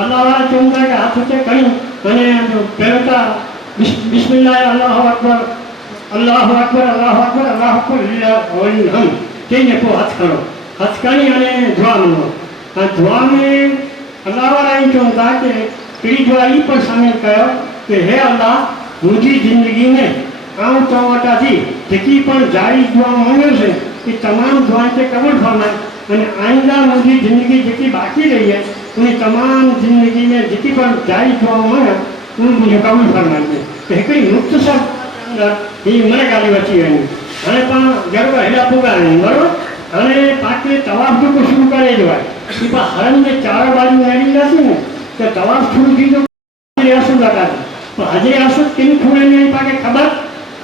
અલ્લાહ ચમતા કે હાથ ઊંચે કરી અને પહેરતા બિસ્મિલ્લાહ અલ્લાહુ અકબર અલ્લાહુ અકબર અલ્લાહુ અકબર અલ્લાહુ અકબર લીલા હમ કહીને પો હાથ કરો हथकड़ी अने दुआ मनो आ दुआ में अल्लाह वाला ही चवंदा कि कहिड़ी दुआ ई पर शामिल कयो कि हे अल्लाह मुंहिंजी ज़िंदगी में आऊं तो वटां जेकी पण जारी दुआ मांगियो छे कि तमाम दुआ के कबूल फरमाए अने आइंदा मुंहिंजी ज़िंदगी जेकी बाकी रही है उन तमाम ज़िंदगी में जेकी पण जारी दुआ मांगा उन मुझे कबूल फरमाए तो हिकिड़ी मुख़्तसर अंदर ही मन ॻाल्हियूं अची वयूं हाणे पाण जरूर हेॾा पुगा आहियूं बराबरि हाणे पाण तवाफ़ जेको शुरू करे जो आहे कि पाण हरनि जे चारि बाजू हलींदासीं न त तवाफ़ शुरू थींदो हाज़िर असद लॻाए पर हाज़िर असद किन खूणे में पाण खे ख़बर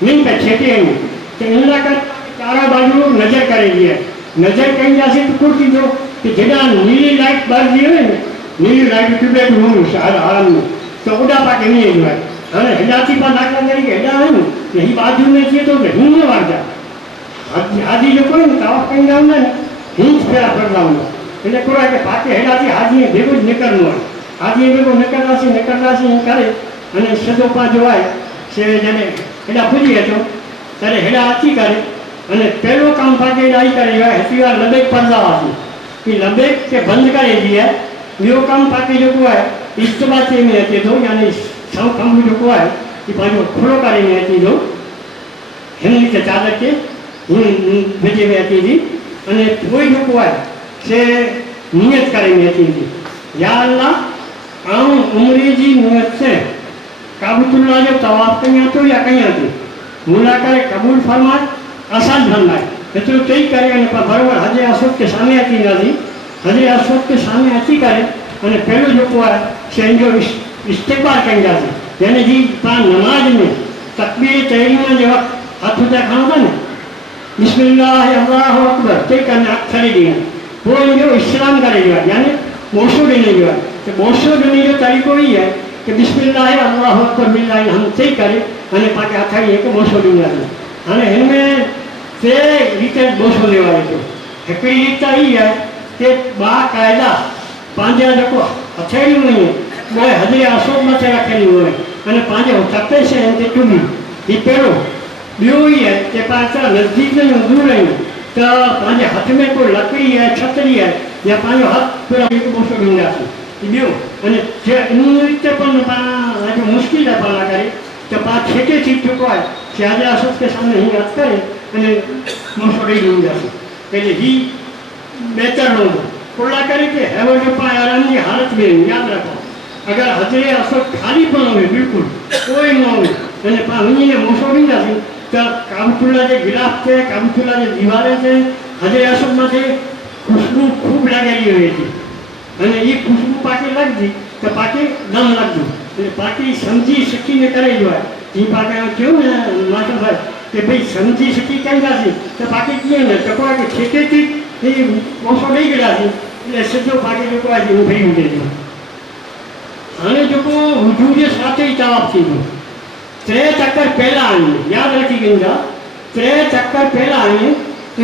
नहीं पे छेटे आहियूं त इन लाइ करे चारि बाजू नज़र करे ॾी आहे नज़र कईंदासीं त कुझु थींदो कि जेॾा नीली लाइट ॿारजी वञे न नीली लाइट ट्यूबलाइट हूंदियूं हरनि में त ओॾा पाण खे ईअं ईंदो आहे हाणे हेॾा थी पाण दाख़िला तरीक़े हेॾा आहियूं त हीअ बाजू में अचे थो त हीअं वारजा हाजी जेको आहे न तवाफ़ कंदा हूंदा आहिनि हीअं फेरा फरंदा हूंदा इन करे आहे कि पाण खे हेॾा थी हाजीअ भेॻो निकिरणो आहे हाजीअ भेॻो निकिरंदासीं हीअं करे अने सिधो पंहिंजो आहे से जॾहिं हेॾा पुॼी अचो तॾहिं हेॾा अची करे अने पहिरियों कमु पाण खे ॾाई करे वियो आहे हिकु वार लबेक पढ़ंदा हुआसीं कि लबेक खे बंदि करे ॾी आहे ॿियो कमु पाण खे जेको आहे इस्तबाचे में अचे थो यानी सौ कमु जेको आहे कि पंहिंजो खुलो करे में अचे थो हिन रीते चादर खे विच में अचे थी अने पोइ जेको आहे से नियत करे में अचे थी या अल्लाह आऊं उमिरि जी नियत से काबतुल्लाह जो तवाफ़ कयां थो या कयां थो मूला करे क़बूल फरमाए आसान फरमाए एतिरो चई करे अने बराबरि हज़े असवद के सामने अची वेंदासीं हज़े असवद के सामने अची करे अने पहिरियों जेको आहे से जो इस्तेक़बाल कंदासीं यानी जी पाण नमाज में तकबीर तहरीम जे वक़्तु हथ था खणो था न बिस्मिल्लाह अल्लाहु अकबर चई करे हथ छॾे ॾियणु पोइ इनजो इस्लाम करे ॾियो आहे यानी बोसो ॾिनो वियो आहे त बोसो ॾियण जो तरीक़ो ई आहे कि बिस्मिल्लाह अल्लाहु अकबर बिल्लाह हम चई करे अने पाण खे हथाड़ी हिकु बोसो ॾींदासीं हाणे हिन में टे रीति बोसो ॾियो आहे हिकिड़ी रीत ई आहे कि बाक़ाइदा पंहिंजा जेको हथेड़ियूं हुयूं उहे हज़रे असवद मथे रखियलूं हुयूं अने पंहिंजे तपे शइ ते चुमी हीउ पहिरियों ॿियो ई आहे कि पाण असां नज़दीक आहियूं दूर आहियूं त पंहिंजे हथ में कोई लकड़ी आहे छतरी आहे या पंहिंजो हथु पहिरियों हिकु बोसो ॾींदासीं ॿियो अने इन रीते पण पाण ॾाढो मुश्किल आहे पाण करे त पाण छेटे थी चुको आहे कि हज़रे असवद के सामने हीअं हथु करे अने बोसो ॾेई ॾींदासीं पहले हीउ बहितर हूंदो कुल करे कि हेवर जो पाण आराम जी हालत में यादि रखो अगर हज़रे असवद खाली पण हुए बिल्कुलु कोई न हुए अने पाण वञी बोसो ॾींदासीं त काबतुल्लाह जे गिलाफ ते काबतुल्लाह जे दीवारे ते हज़रे असवद मथे खुशबू खूब लॻेली हुई थी अने ये खुशबू पाके लॻंदी त पाके दम लॻंदो पाके सम्झी सिखी ने करे जो आहे जीअं पाके चयो न मास्टर साहिब कि भई सम्झी सिखी कंदासीं त पाके कीअं न त को आहे छेके थी ही बोसो ॾेई ॾींदासीं એટલે सिधो पाके जेको आहे उहो ठही वञे हाणे जेको वुजू जे साथ ई तवाफ़ थींदो टे चक्कर पहिला आहिनि यादि रखी वेंदा टे चक्कर पहिला आहिनि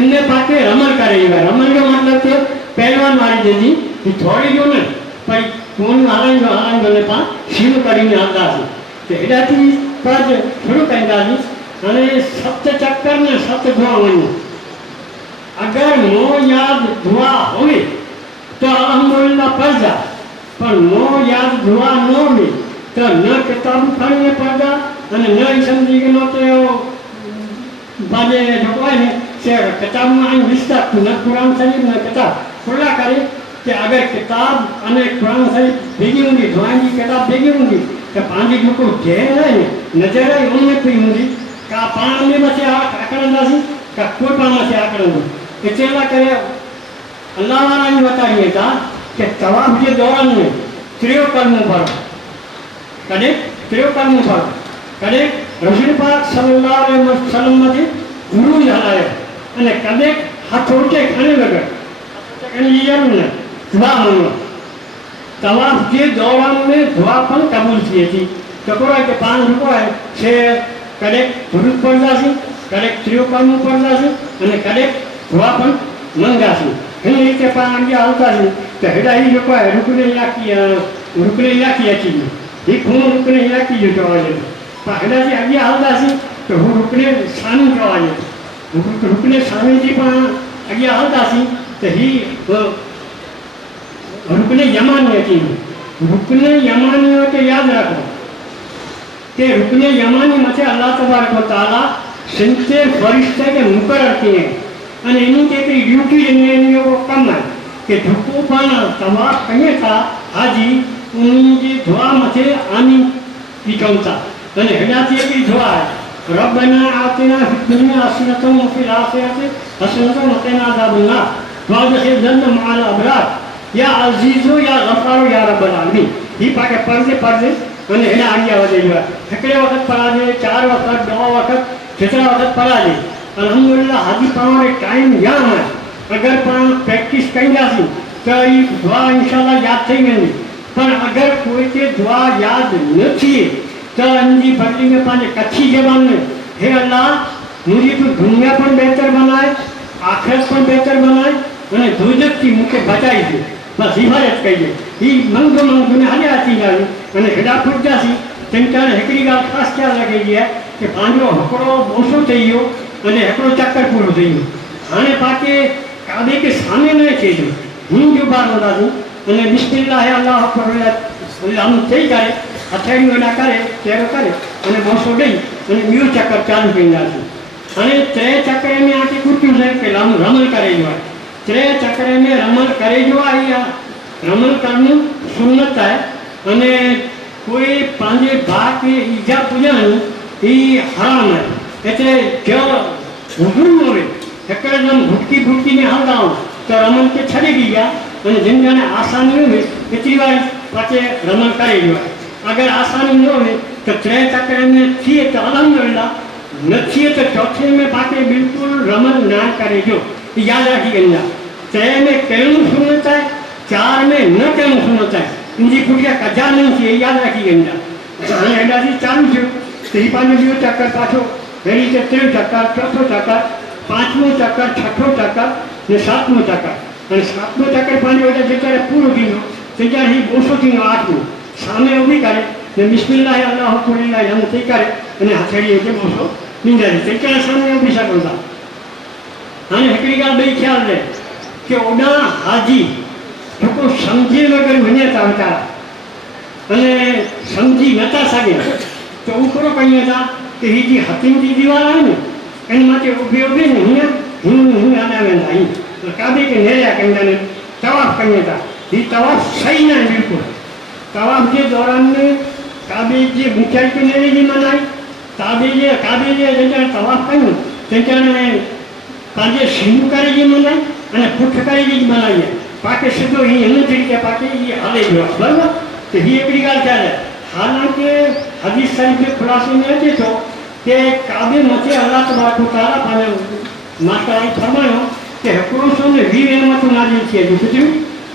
इनमें पाके रमल करे वियो आहे रमल जो मतिलबु थियो पहलवान वारी जंहिंजी थोरी जो न भई कोन हलाईंदो न पाण शुरू કરીને हलंदासीं त हेॾा थी पाण शुरू कंदासीं हाणे 7 चक्कर में 7 दुआ वञूं अगर नो याद दुआ होवे तो अल्हम्दुलिल्लाह पढ़जा पर नो याद दुआ न होवे तो न किताब खणीने पढ़जा अने न ई समझी के नो तो बाजे जेको आहे न से किताब में आई विस्तार न कुरान शरीफ न किताब खुला करे कि अगर किताब अने कुरान शरीफ भेगी हूंदी दुआनि जी किताब भेगी हूंदी त पंहिंजी जेको ज़हन आहे न नज़र आहे उन में पई हूंदी का पाण में मथे आकड़ंदासीं का कोई पाण मथे आकड़ंदो इते लाइ करे अल्लाह वारा ई बताइए था कि तवाफ़ जे दौरान में टियों कलमो पढ़ो कॾहिं टियों कलमो पढ़ो कॾहिं रसूल पाक सल्लल्लाहु अलैहि वसल्लम मथे गुरूज हलायो अने कॾहिं हथ उठे खणी वगै़रह न दुआ मङो तवाफ़ जे दौरान में दुआ पण क़बूल थिए थी त को आहे कि पाण जेको आहे से कॾहिं दुरूद पढ़ंदासीं कॾहिं टियों कलमो पढ़ंदासीं अने कॾहिं दुआ पण मंगंदासीं हिन रीते पाण अॻियां हलंदासीं त हेॾा ई जेको आहे रुकने इलाक़ी अची वियो हीउ खून रुकने इलाक़ी जो चवाइजे थो पर हेॾा जी अॻियां हलंदासीं त हू रुकने सामी चवाइजे थो रुकने सामी जी पाण अॻियां हलंदासीं तो ही रुकने यमानी अची रुकने यमानी हो के याद रखो कि रुकने यमानी मथे अल्लाह तबारक व तआला सिंचे फरिश्ते के मुकर्रर किए અને એની કે ડ્યુટી એની એવો કામ है कि झुको पाना तवाफ कहीं था हाजी उन्हीं की दुआ मथे आनी निकलता અને હજાતી એવી दुआ है रब्बना आतिना फिद दुनिया हसनतम व फिल आखिरति हसनतम व क़िना अज़ाबन्नार वादखिल जन्नत मअल अबरार या अज़ीज़ो या गफ़ारो या रब्बल आलमीन ही पाके पढ़ते અને એના આગળ વધે જો એકડે વખત પડાજે 4 વખત 2 વખત જેટલા વખત પડાજે अल्हम्दुलिल्लाह हाजी पाने टाइम याद है अगर पान प्रैक्टिस कहीं जाती तो ये दुआ इंशाल्लाह याद थी वेंदी पर अगर कोई के दुआ याद न थी तो अंजी बदली में पाने कच्ची जबान में हे अल्लाह मुझे तो दुनिया पर बेहतर बनाए आखिरत पर बेहतर बनाए मैंने दोजख की मुझे बचाई थी बस हिफाजत करिए ये मंगो में हले आती जाए मैंने हेडा फुट जासी चिंता हिकड़ी गाल खास ख्याल रखेगी है कि पांजो हकड़ो बोसो चाहिए અને એકડો ચક્કર પૂરો થઈ ગયો આને પાકે કાબે કે સામે ન છે હું જો બાર વડાતું અને બિસ્મિલ્લાહ અલ્લાહ અકબર આમ થઈ કરે અથાડી ના કરે તેરો કરે અને બોસો દઈ અને બીજો ચક્કર ચાલુ કરી નાખું અને ત્રે ચક્કર में आके કૂટ્યું છે કે રમલ કરે જો ત્રે ચક્કર में રમલ કરે જો આ રમલ કરનું સુન્નત है અને કોઈ પાંજે બા કે ઈજા પૂજાનું એ હરામ है એટલે જો હુકમ હોય એકડે જમ ભૂટકી ને હલગાઉં તો રમણ કે છડી ગયા અને જેને આસાની હોય એટલી વાર પાછે રમણ કરી જો अगर आसानी न हो तो 3 चक्कर में थी तो अल्हम्दुलिल्लाह न थी तो चौथे में पाके बिल्कुल रमण ना करे जो याद रखिएगा 3 में कहूँ सुनता है 4 में न कहूँ सुनता है इनकी कुटिया कजा नहीं थी याद रखिएगा हाँ एडाजी चालू थी तो ही पानी बीजो चक्कर पाछो वेरी के 3 चक्कर चौथो चक्कर 5मो चक्कर 6ठो चक्कर ने 7मो चक्कर અને 7મો ચક્કર પાણી વડે જેટલે પૂરો થયો ત્યારે ही બોસો થી 8મો સામે ઊભી કરે ને બિસ્મિલ્લાહ અલ્લાહુ અકબર એમ થઈ કરે અને હથેળી જે બોસો નીંદાય ત્યારે સામે ઊભી શકતા અને એકડી ગાલ બે ખ્યાલ રહે કે ઓડા હાજી લોકો સમજી વગર વન્યા હતા અને સમજી નતા સાગે તો ઉપરો કહીએ હતા કે ही जी हतीम की दीवार है ने एन माटे उभे ने हिया आना वेंदा ही काबे के नेरिया कंदा ने तवाफ करिए था ये तवाफ सही नहीं बिल्कुल तवाफ के दौरान में काबे जे मुख्य के नेरे जी मनाई काबे जे जन तवाफ करियो तेने पाजे सिंधु करे जी मनाई અને પુઠ કરી जी मनाई पाके सीधो ही एन तरीके पाके ये हाले जो बराबर तो ही एकड़ी गाल चाले हालांकि हदीस शरीफ के खुलासे में अचे तो कि काबे मथे अल्लाह तबारक व तआला पाने मास्टर फरमायो कि हकरों ने 20 रहमत नाजिल किए जो कुछ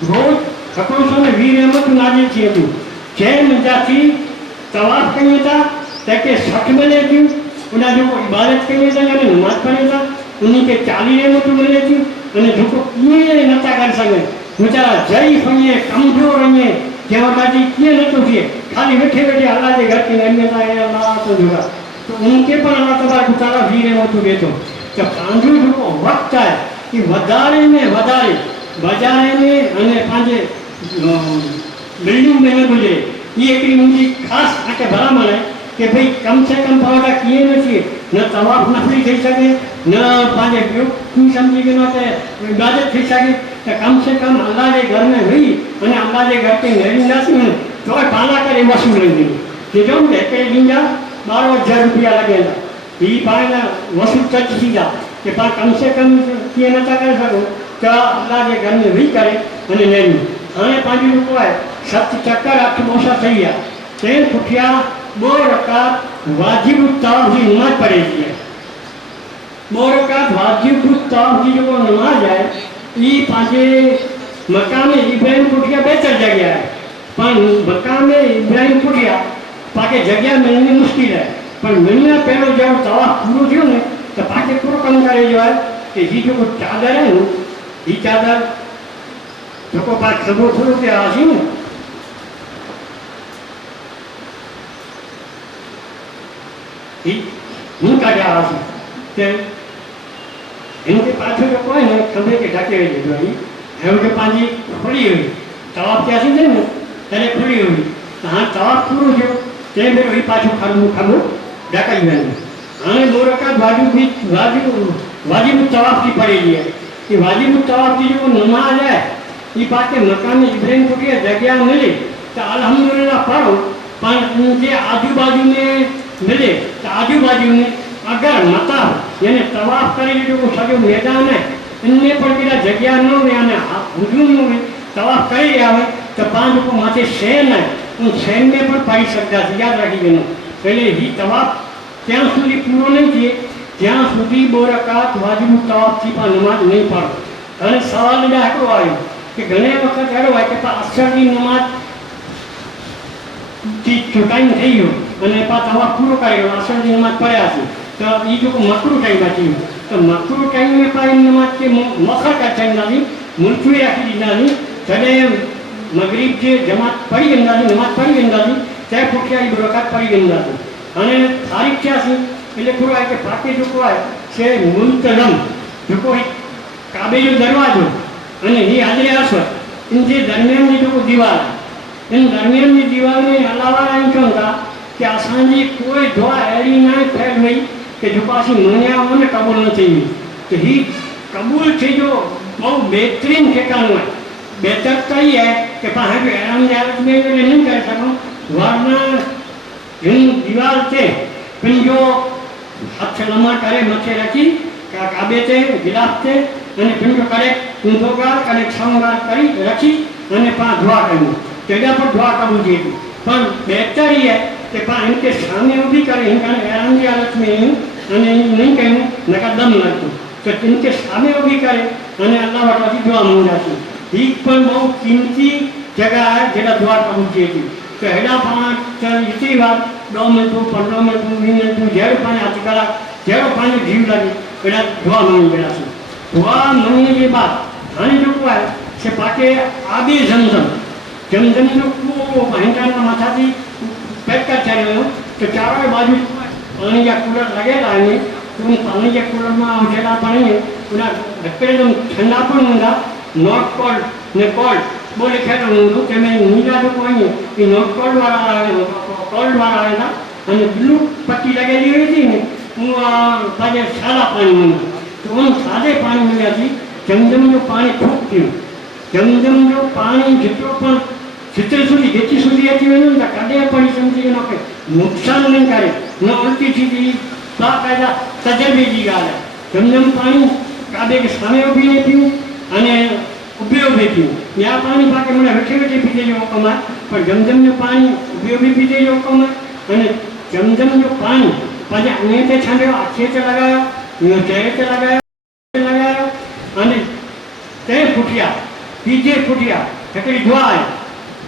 रोज हकरों ने 20 रहमत नाजिल किए जो जैन जाति तवाफ करिए था ताकि 60 मिले थी उन्हें जो इबादत करिए था यानी नमाज पढ़े था उन्हीं के 40 रहमत मिले थी અને જો ये नता कर सके बेचारा जई फने कमजोर रहे जेवा बाजी किए न तो थी खाली बैठे बैठे अल्लाह के घर के नमे था अल्लाह तो जुड़ा तो उनके पर अल्लाह तबारक व तआला वीरे मत देतो तो पांजो जो वक्त है कि वदारे में वदारे बाजारे में अने पांजे बिल्डिंग में न गुजरे ये एक मुझे खास आके भलामण है कि भाई कम से कम पावड़ा किए नहीं न तवाफ नफली थी सके न पांजे क्यों समझी के ना इबादत थी सके तो कम से कम अल्लाह के घर में हुई अने अल्लाह के घर के नेरी नासी तो पाला करे वसूल नहीं कि जो के दींदा 12,000 रुपया लगेगा ये पाना वसूल चच थी जा कि पा कम से कम किए नता कर सको तो अल्लाह के घर में हुई करे अने नेरी हाणे पांजी रुको है 7 चक्कर 8 मोसा थी गया तेन पुठिया 2 रकात वाजिब तवाफ की नमाज पढ़ेगी है 2 रकात वाजिब तवाफ की जो नमाज है ये पांचे मकाम इब्राहिम पुठिया बेहतर जगह है पर मकाम इब्राहिम पुठिया पाके जगह मिलनी मुश्किल है पर मिलना पहले जब तवाफ पूरो थो ने तो पाके पूरो कम करे जो है कि ये जो चादर है न ये चादर जो पाक सबो थोड़ो के आसी न હું કાઢ્યા આસી તે इनके पाछो जो कोई ने खंबे के ढके हुए जोड़ी है के पांजी खुली हुई तवाब क्या सी ने तने खुली हुई हाँ तवाब पूरो जो ते में वही पाछो खंबो ढकाई हुए हाँ मोरका वाजिब तवाब की पड़ेगी है कि वाजिब तवाब की जो नमाज है ये बात के मकान इब्राहिम को जगह मिले तो अल्हम्दुलिल्लाह पढ़ो पर उनके आजू बाजू में मिले तो आजू बाजू में अगर मता यानी तवाफ करे जो सॼो मैदान है इनमें पर केड़ा जगह न हो यानी हुजूम में तवाफ करे रहा है तो पांच को माथे शैन है उन शैन में पर पढ़ी सकता है याद रखी गए पहले ही तवाफ त्या सुधी पूरो नहीं किए त्या सुधी 2 रकात वाजिब तवाफ थी पर नमाज नहीं पढ़ो अने सवाल इला एकड़ो आयो कि घणे वक्त अड़ो है कि असर की नमाज की टाइम थी गयो अने पा तवाफ पूरो करे असर की नमाज पढ़या तो ये जो मकरू टाइम अची तो मकरू टाइम में पाई नमाज के मखर का टाइम दादी मुल्की रखी दींदासी जडे मगरिब जे जमात पढ़ी वेंदासी नमाज पढ़ी वेंदासी ते पुठिया ई बरकत पढ़ी वेंदासी अने तारीख थियासी એટલે થોડો આ કે પાકે જો કોઈ છે મુલતલમ જો કોઈ કાબે जो दरवाजो અને ही हाजरे असर इनके दरमियान में जो दीवार इन दरमियान में दीवार में अलावा इन कहता कि असांजी कोई दुआ अड़ी ना फैल गई कि जो पासी मनिया मन कबूल न थी तो ही कबूल थी जो बहुत बेहतरीन ठिकाना है बेहतर तो ही है कि पाहे भी आराम जालत में नहीं कर सकूं वरना इन दीवार से फिर जो हाथ लम्हा करे मथे रखी का काबे ते गिलाफ ते અને પિંડો કરે ઊંધોગાર અને છંગાર કરી રખી અને પા ધોવા કર્યું તેના પર ધોવા કરવું જોઈએ પણ બેહતર ये है कि पा इनके सामने भी करे इनका हैरान की हालत में અને नहीं कहूँ नका दम लगतो तो इनके सामने भी करे અને अल्लाह वटाથી दुआ मांगती एक पर बहुत कीमती जगह है जेड़ा दुआ करવું જોઈએ तो हेड़ा पाना चल इतनी बार 2 मिनट 15 मिनट 20 मिनट जेरो पानी आती कला जेरो पानी जीव लगी एड़ा दुआ मांगी बेड़ा से दुआ मांगने के बाद हाँ जो को है से पाके आबे जमजम जमजम जो को भयंकर का माथा थी पैक कर चले हो तो चारों बाजू पानी या कूलर लगे लाएंगे तो उन पानी के कूलर में उठेला पानी है उन्हें ढक्के एकदम ठंडा पण होगा नॉट कोल्ड ने कोल्ड बोले खेल होंगे कि मैं नीला जो कोई है कि नॉट कोल्ड वाला है ना અને ब्लू पट्टी लगेली हुई थी ने वो पाजे सादा पानी में तो उन सादे पानी में जाती जमजम जो पानी खूब थी जमजम जो पानी जितो पण चित्र सुधी गेची सुधी आती है ना कदे पड़ी समझी के नके नुकसान नहीं करे न उल्टी सीधी बाकायदा तजर्बे की गाल है जमजम पानी काबे के सामने उभी नहीं पीऊं અને ઉભી ઉભી પીવું या पानी पाके મને વેઠે વેઠે પીજે જો હુકમ है पर जमजम जो पानी उभी उभी पीजे जो हुकम है અને जमजम जो पानी पाजे अने ते छांडे आखे ते लगायो नो चेहरे ते लगायो અને તે ફૂટિયા पीजे फुटिया हिकिड़ी दुआ है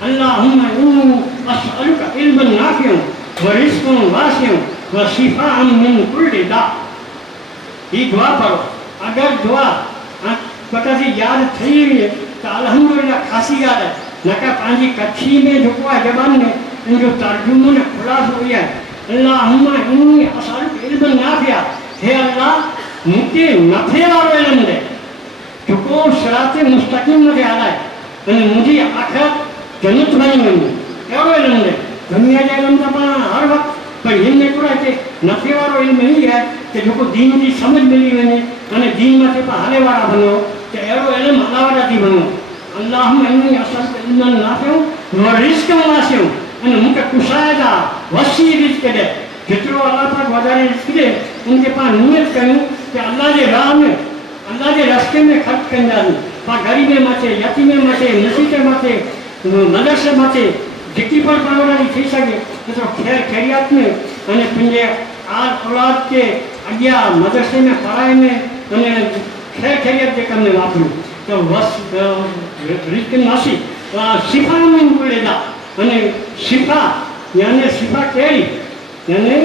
अल्लाहुम्मा इन्नी अस्अलुका इल्मन नाफ़िअन व रिज़्क़न वासिअन व शिफ़ाअन मिन कुल्लि दा ये दुआ पढ़ो अगर दुआ बकासी याद थी हुई है तो अल्हम्दुलिल्लाह खासी याद है नका पांजी कच्छी में जो को जबान में इन जो तर्जुमो ने खुलास हुई है अल्लाहुम्मा इन्नी अस्अलुका इल्मन नाफ़िअ हे अल्लाह मुझे नफ़े वालो इल्म दे जो सिराते मुस्तकीम में आलाए અને मुझे आखिर जन्नत बनी वही एवो इल्म दे दुनिया के इल्म तो हर वक्त पर इनने पूरा के नफे वालो इल्म ही है कि जो दीन की समझ मिली वने અને दीन में से हाले वाला बनो कि एवो इल्म हलावड़ा थी बनो अल्लाहुम्मा इन्नी अस्अलुका इल्मन नाफ़िअन व रिज़्क़न वासिअन અને मुके कुशायदा वसी रिज़्क़ दे जितरो अल्लाह पाक वधारे रिज़्क़ दे उनके पास नियत करूं कि अल्लाह के राह में अल्लाह के रास्ते में खर्च कंदासी पा गरीबे मथे यतीमे मथे मुसीबते मथे मदरसे मथे जेकी पर परवरणी थी सके तो खैर खैरियत में अने पंजे आल औलाद के अगिया मदरसे में पढ़ाई में अने खैर खैरियत के कम में वापरू तो बस रिज़्क़ नासी शिफा में बोलेगा अने शिफा यानी शिफा केरी यानी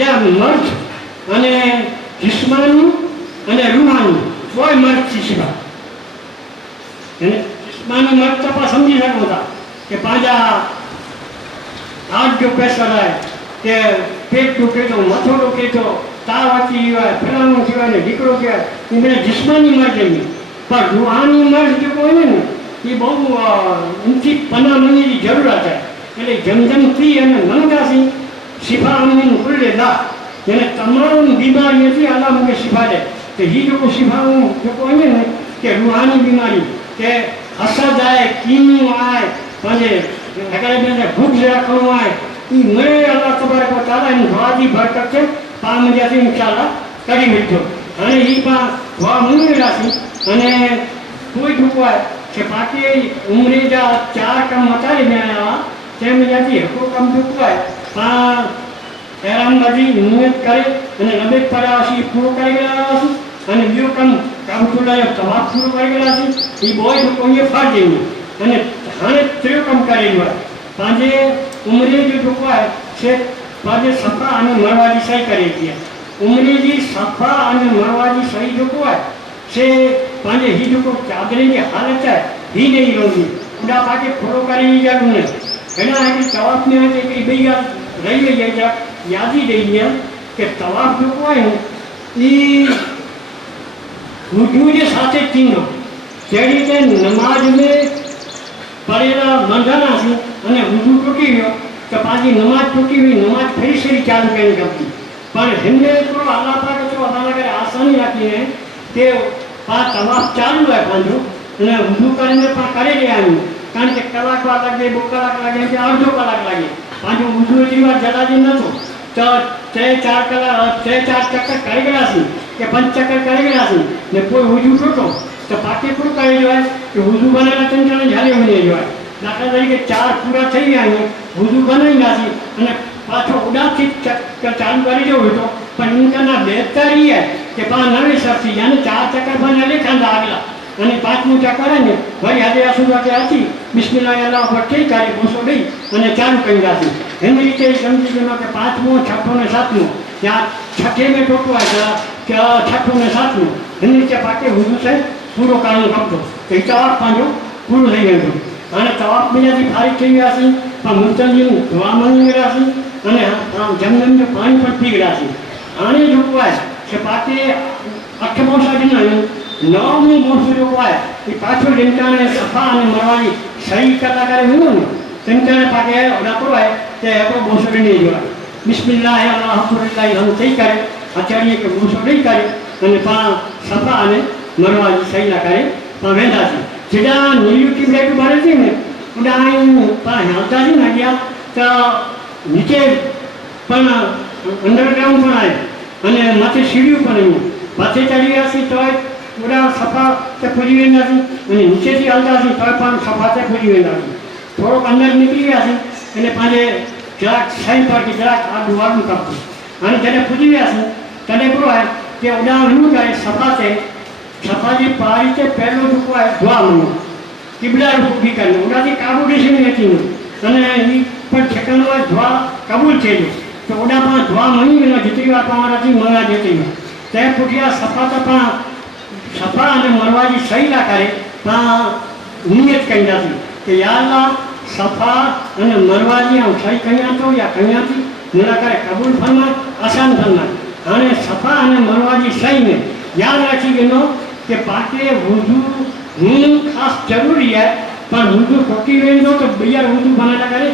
या मर्ज अने जिस्मानी અને રૂહાની કોઈ મર્દ થી સિવા એને जिस्मानी मर्द तो आप समझी सको था कि पांजा हाथ जो प्रेशर है कि पेट टूटे तो मथो टूटे तो તાવ વાંચી ગયો ફલાણું થયો ને દીકરો થયો એ બધા જિસ્માની મર્જ એની પણ રૂહાની મર્જ જે હોય ને એ બહુ ઊંચી 15 મહિનાની જરૂરત છે એટલે જેમ જેમ થી અને મંગાસી શિફા અમીન ખુલ્લે દા એને તમામ બીમારીઓથી અલ્લાહ મને શિફા દે તો એ જો શિફાનું જો હોય ને કે રૂહાની બીમારી કે હસદ આય કીનું આય पंहिंजे हिकिड़े भूख रखणो आहे ई मिड़े अलाह तबारक व तआला इन दुआ जी बरकत से पाण मुंहिंजासीं इंशाअल्लाह कढी वठो हाणे ही पाण दुआ मंगी वेंदासीं अने कोई डुको आहे कि बाक़ी उमिरि जा 4 कम वधारे में आया हुआ तंहिंमें जाती हिकिड़ो कमु जेको आहे पाण पैरामबाजी नियत करे अने 90 परासी पूरो करे विया हुआसीं अने ॿियो कमु काबतुल्लाह जो तवाफ़ पूरो करे वियासीं ही ॿई जेको ईअं फर्ज़ आहिनि अने हाणे टियों कमु करेलो आहे पंहिंजे उमिरि जो जेको आहे से पंहिंजे सफ़ा अने मरवा जी सही करे थी उमिरि जी सफ़ा अने मरवा जी सही जेको आहे से पंहिंजे हीउ जेको चादरे जी हालत आहे हीअ ॾेई रहंदी उॾा पाके थोरो करे ई ॼाणूं न हिन हिकिड़ी तवाफ़ में हिकिड़ी ॿई ॻाल्हि रही वई आहे यादि ई ॾेई आहे कि तवाफ़ जेको आहे न ई वुज़ू जे साथे थींदो जहिड़ी त नमाज़ में पढ़ेला मंझंदासीं अने वुज़ू टुटी वियो त पंहिंजी नमाज़ टुटी हुई नमाज़ फेरी शेरी चालू करणी खपंदी पर हिन में हिकिड़ो अलाह पाक जो असां लाइ करे आसानी रखी आहे कि पाण तवाफ़ चालू आहे पंहिंजो अने वुज़ू करे पाण करे रहिया आहियूं कारण कि कलाक लॻे 2 कलाक लॻे कि अधु कलाक लॻे पंहिंजो वुज़ू जी वार जलाजी नथो त 3-4 कलाक 3-4 चकर करे वियासीं कि 5 चकर करे वियासीं ने पोइ वुज़ू टुटो तो बाक़ी पूरो करेलो है कि वुज़ू बनाना 3 ॼणा झाले वञे जो आहे दाख़िला तरीके 4 पूरा थी विया आहिनि वुज़ू बनाईंदासीं अने पाछो उॾासी चालू करे ॾियो वेठो पर इनखां बहितर ई आहे कि पाण नवे सरसी यानी 4 चकर पाण लिखंदा अॻिला अने 5मों चकर आहे न वरी हदे असुरा ते अची बिस्मिल्लाह अल्लाह वठी करे भूसो ॾेई अने चालू कंदासीं हिन रीते सम्झी वञो कि 5मों 6ठो ने 7मों या 6ठे में टोटो आहे त 6ठो ने 7मों हिन रीते पाके वुज़ू से पूरो करणु खपंदो त हीउ तवाफ़ पंहिंजो पूरो थी वेंदो हाणे तवाफ़ में जी फारिग थी वियासीं पाण मुस्तक़िल दुआ मंगी वियासीं अने जमजम जो पाणी पण पी वियासीं हाणे जेको आहे से पाके 8 बोसा ॾिना आहिनि 9मों बोसो जेको आहे ही पाछो ॾिमटाणे सफ़ा अने मरवा जी सही कला करे वेंदो न ॾिमटाणे पाके ॾाको आहे कि हिकिड़ो बोसो ॾिनी जो आहे बिस्मिल्लाह अल्लाहुलिल्लाह हम चई करे हथेड़ीअ खे बोसो ॾेई करे अने पाण सफ़ा अने मरवा जी सही न करे पाण वेंदासीं जेॾा नीलियूं ट्यूबलाइटूं ॿारे थी न ओॾा पाण हलंदासीं न अॻियां त नीचे पण अंडरग्राउंड पण आहे अने मथे सीढ़ियूं पण आहिनि मथे चढ़ी वियासीं त ओॾा सफ़ा ते पुॼी वेंदासीं अने नीचे थी हलंदासीं त पाण सफ़ा ते पुॼी वेंदासीं थोरो अंदरि निकिरी वियासीं अने पंहिंजे જરાક સાઈન પાર્ટી જરાક આડું વાળું કાપતું અને જ્યારે પૂજી વિયાસીं તને કેવું आहे કે ઓડા વણું કરે સફા जी पारी ते पहलो जेको आहे दुआ मंगो किबला रूप बि कनि ओॾाથી काबू ॾिसी नथी अने ई पण ठिकाणो आहे दुआ क़बूल थिए तो ओॾा पाण दुआ मंगी वेंदा जेतिरी वार पाण वटि मंगा जेतिरी वार तंहिं पुठियां सफ़ा त पाण सफ़ा अने मरवा जी सही न करे पाण नियत कंदासीं कि या अल्लाह सफ़ा अने मरवा जी ऐं सही कयां थो या कयां थी हिन करे क़बूल फरमाए आसान फरमाए हाणे सफ़ा अने मरवा जी सही में यादि रखी वेंदो कि पाके वुज़ू ख़ासि ज़रूरी आहे पर वुज़ू टुटी वेंदो त ॿीहर वुज़ू बनाइण करे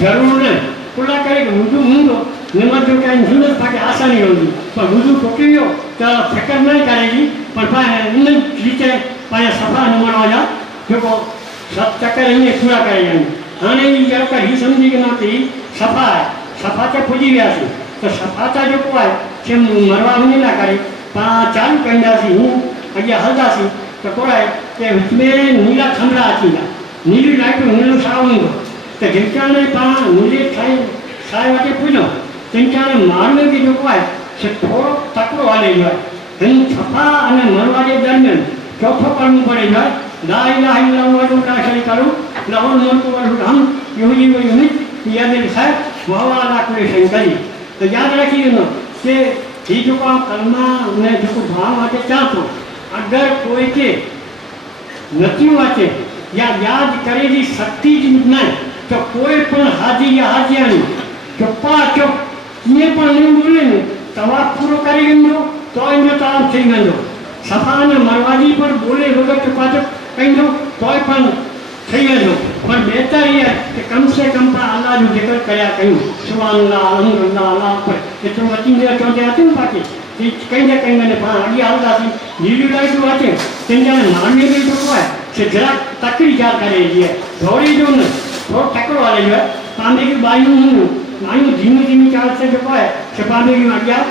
ज़रूरु न कुला करे वुज़ू हूंदो निमत जो कंहिं हिन पाके आसानी रहंदी पर वुज़ू टुटी वियो त फिकर न करेगी पर पाण इन रीते पंहिंजा सफ़ा अने मरवा जा जेको 7 चकर ईअं पूरा करे ॾियनि हाणे ई जेकर हीउ सम्झी वेंदा त हीउ सफ़ा आहे सफ़ा ते पुॼी वियासीं त सफ़ा त जेको आहे से मरवा वञी न करे पाण चालू कंदासीं अॻियां हलंदासीं त पोइ आहे कि विच में नीला थंभड़ा अची विया नीली लाइटूं नीलो साओ हूंदो त जेसिताईं पाण नीले साए वटि पुॼो तेसिताईं मार्ग बि जेको आहे से थोरो तकिड़ो हले जो आहे हिन सफ़ा अने मरवा जे दरमियान चौथो करणो पड़े जो आहे ला इलाहा इल्लल्लाहु ला शरीका लहू लहुल मुल्कु व लहुल हम्द युहयी व युमीत बियदिल खैर व हुव अला कुल्लि शैइन क़दीर त यादि रखी वेंदो कि ही जेको कलमा ने जेको दुआ वाटे चां थो अगरि कोई खे नथियूं अचे या यादि करे जी शक्ति जी न त कोई पण हाजी या हाजियाणी चुपा चुप ईअं पण न ॿोले न त તવાફ પૂરો કરી ગયો તો એનો તવાફ થઈ ગયો. સફા અને મરવાજી પર બોલે વગર ચુપાચો કહી દો તોય પણ થઈ ગયો. પણ બહેતર એ કે કમસે કમ પણ અલ્લાહનું જિકર કર્યા કહ્યું સુબહાનલ્લાહ અલ્હમ્દુલિલ્લાહ અલ્લાહ પર એટલું વચીને ચોંટે હતું ને પાછી એ કહીને મને પણ આગી હાલતા હતી લીલું લાઈટું વાંચે તેને માનવી નહીં તો હોય છે જરાક તકડી જાર કરે છે દોડી જો ને થોડો ટકરો વાલે છે પામે કે બાયું ધીમી ધીમી ચાલશે જો હોય છે પામે કે આગળ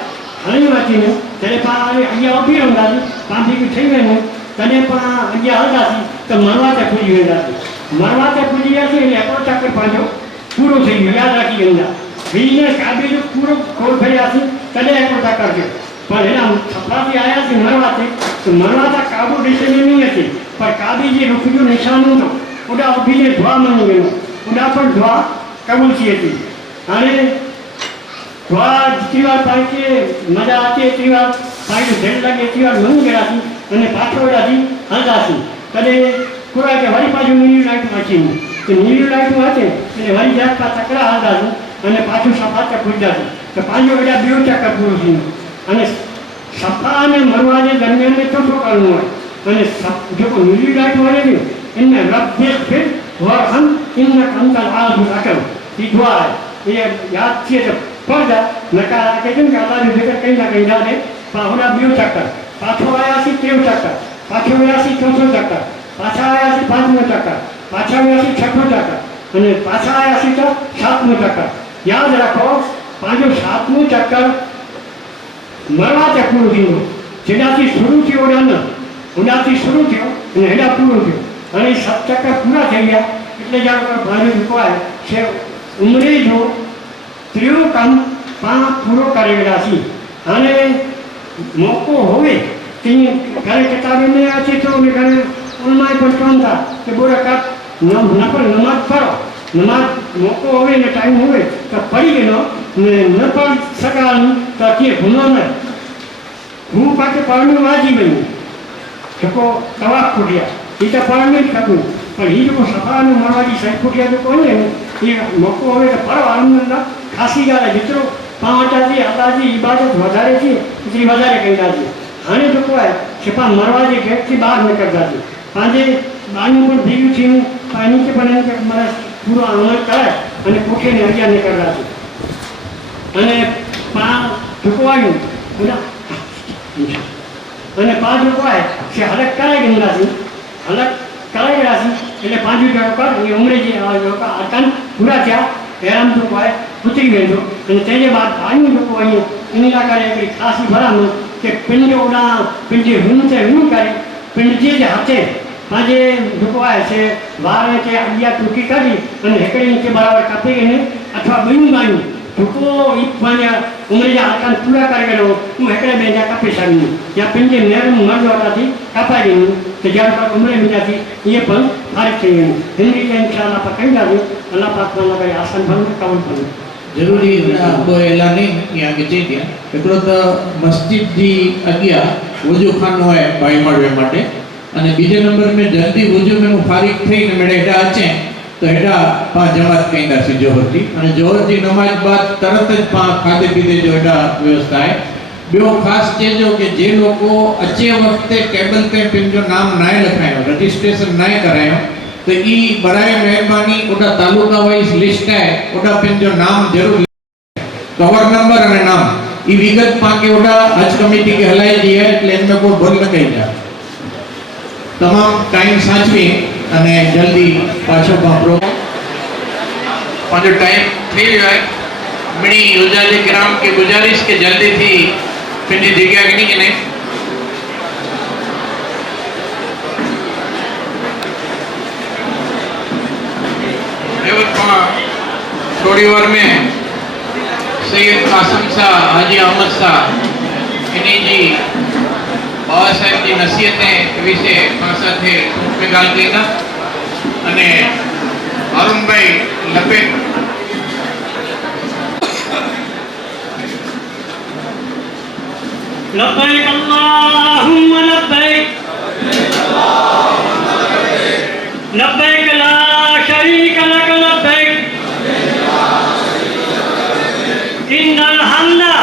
હળી વાંચીને ત્યારે આગળ ઉભી રંગાતી પામે કે થઈ ગયું તને પણ આગળ હાલતા તો મરવા તે પૂજી ગયા મરવા તે પૂજી ગયા છે એટલે આપણો ચક્કર પાછો પૂરો થઈ ગયો યાદ રાખી ગંગા બીજને કાબી જો પૂરો ખોલ થયા છે તને આપણો ચક્કર છે પણ એના સફરાથી આવ્યા છે મરવાથી તો મરવાતા કાબુ ડિસિઝન નહીં હતી પણ કાબી જે રૂપિયો નિશાનું હતો ઓડા ઉભીને ધોવા મળી ગયો ઓડા પણ ધોવા કબૂલથી હતી અને ધોવા જેટલી વાર પાઈ કે મજા આવતી એટલી વાર પાઈનું ધેડ લાગે એટલી વાર મળી ગયા હતી અને પાછો ઓડાથી હલતાથી કદે પૂરા કે વળી પાછું નીલી લાઈટ વાંચીને તો નીલી લાઈટ વાંચે એટલે વળી જાત પા તકડા હાલતા અને પાછું સફાત પૂછતા તો પાછો ઓડા બે ચક્કર પૂરું થયું અને સફા અને મરવાને દરમિયાન ચોખ્ખો કરવું હોય અને જો નીલી લાઈટ હોય ને એને રબ્બે ફિર વરહમ ઇન્નક અંતલ આઝુલ અકલ એ દુઆ એ યાદ છે તો પડદા નકા કે કેમ કે અલ્લાહની જગ્યા કઈ ના કઈ જાને પાહોના બે ચક્કર પાછો આવ્યા છે 13 ચક્કર પાછો આવ્યા છે 14 ચક્કર પાછા આવ્યા છે 5મો ચક્કર પાછા આવ્યા છે 6મો ચક્કર અને પાછા આવ્યા છે તો 7મો ચક્કર યાદ રાખો પાંચો 7મું ચક્કર મરવા તે પૂરું થયું જેનાથી શરૂ થયો ઉડાથી શરૂ થયો અને હેડા પૂરું થયો અને 7 ચક્કર પૂરા થઈ ગયા એટલે જ્યારે ભારે રૂપાય છે ઉમરે જો ત્રીજો કામ પૂરો કરેલા છે અને મોકો હોય તે ઘરે કિતાબે નહીં આ છે તો ઘરે ઓનલાઈન પણ કામતા કે બોલે કાપ નમાજ કરો નમાજ મોકો હોય ને ટાઈમ હોય તો પડી ગયો ને ન પણ સકાળનું તો કે ગુનો નહીં હું પાછું પાડનું વાજી બન્યું શકો તવાફ ફૂટ્યા એ તો પાડને જ થતું પણ એ લોકો સફાનું મરવાજી સાહેબ ફૂટ્યા તો કોને એ મોકો હવે તો ફરો આનંદના ખાસી ગાળે જેટલો પાંચાથી અલ્લાહજી ઇબાદત વધારે છે એટલી વધારે કહેતા છે આને તો કોઈ છેપા મરવાજી ગેટથી બહાર નીકળતા છે પાંચે બાનું પણ ભેગું થયું નીચે પણ એમ મારે પૂરો અમલ કરે અને કોઠીને હરિયા નીકળતા છે અને ઢુકવાયું અને 5 ઢુકવાય છે હલક કરાઈ ગયેલા છે હલક કરાઈ ગયા છે એટલે 5 ઢુકવા એ ઉમરે જે અર્કાન પૂરા થયા હેરામ ઢુકવાય ઉતરી ગયો અને તેને બાદ બાનું ઢુકવાયું એની લાગાડે એકડી ખાસી ભરાનું કે પિંડ ઓડા પિંડ હું છે હું કરે પિંડ જે હાથે આજે ઢુકવાય છે વારે કે અગિયા ટૂંકી કરી અને હેકડી નીચે બરાબર કાપી ગઈને અથવા બીનું બાયું ઢુકો ઈ પાણી ઉમરેજા આકાન પૂરા કરી ગયો હું હેકડે બેજા કાપી સારી ત્યાં પિંજે નેરમ મરજો હતાથી કાપાઈ ગયું તો જ્યારે પર ઉમરે બીજાથી એ પણ ફારિક થઈ ગયું હિન્દી કે ઇન્શાલ્લાહ પર કહી દાદું અલ્લાહ પાક માના કરે આસન ભંગ કબૂલ ભંગ જરૂરી બહુ એલા નહીં ત્યાં કે જઈ ગયા એટલો તો મસ્જિદથી અગિયા વજૂખાનું હોય ભાઈ મળવા માટે અને બીજા નંબર में जल्दी वजू में फारिग થઈને મેળે હેડા અચે તો હેડા પા જમાત કઈંदा सी जोहर जी અને जोहर जी नमाज बाद तरत જ પા ખાધे पीधे जो હેડા व्यवस्था है ॿियो ख़ासि चइजो कि जे लोको अचे वक़्ते टेबल ते पंहिंजो नाम नाहे लिखायो रजिस्ट्रेशन नाहे करायो तो ई बराए महिरबानी ओडा तालुका वाइज लिस्ट है ओडा पंहिंजो नाम जरूर कवर नंबर અને નામ ई विगत पाके ओडा हज कमिटी के हलाई जी है એટલે એમને કોઈ ભૂલ ન કઈ જાય तमाम टाइम साचवी અને જલ્દી પાછો વાપરો પાછો ટાઈમ થઈ ગયો है मिनी युजाजी ग्राम की गुजारिश के जल्दी थी पिंडी जगह की नहीं ने थोड़ी बार में सैयद कासिम शाह हाजी अहमद शाह इन्हीं जी बाबा साहेब की नसीहतें विषय पासा थे में गाल कईंदा अने अरुण भाई लपेट लब्बैक अल्लाहुम्मा लब्बैक लब्बैक ला शरीक लक लब्बैक इन्नल हम्दा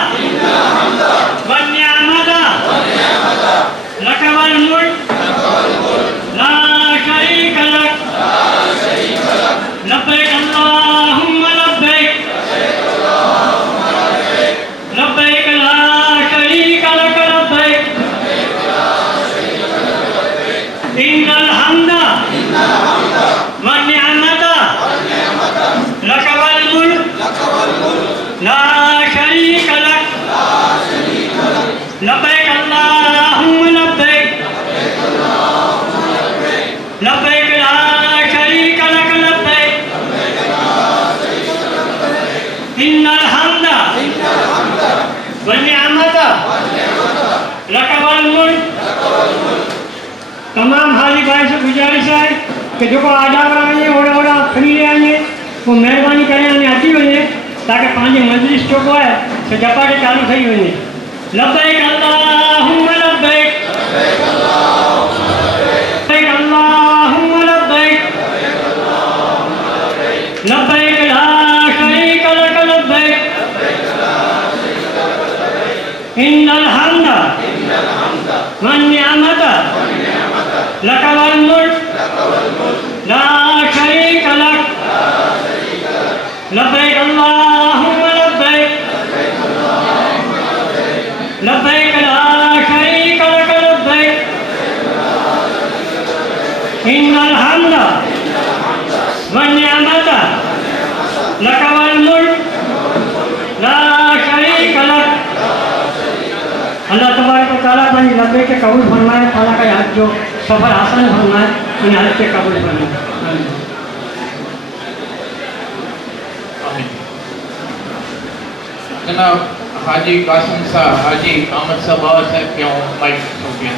والنعمة لك والملك لا شريك لك لبيك اللهم لبيك لبيك لا شريك لك لبيك إن الحمد والنعمة لك والملक। तमाम हाजी भाई से गुजारिश है कि जो को आडा बनाइए ओड़ा खड़ी ले आइए वो मेहरबानी करें आने अची वञे ताकि पंहिंजी मजलिस जो को है से जपाटे चालू थी वञे। लब्बैक अल्लाहुम्म लब्बैक लब्बैक अल्लाहुम्म लब्बैक लब्बैक ला शरीक लक लब्बैक इन्नल हम्द वन्निअमत लक वल मुल्क ला शरीक लक लब्बैक अल्लाहुम्म लब्बैक लब्बैक ला शरीक लक लब्बैक इन्नल हम्द वन्निअमत लक वल मुल्क ला शरीक लक। अल्लाह तबारक व तआला पंहिंजी लबे के कबूल फरमाए, ताला का हज जो सफ़र आसान फरमाए, उन हज के कबूल फरमाए। आमीन। जनाब हाजी कासिम साहब, हाजी अहमद साहब बाबा साहब के माइक सौंपिया।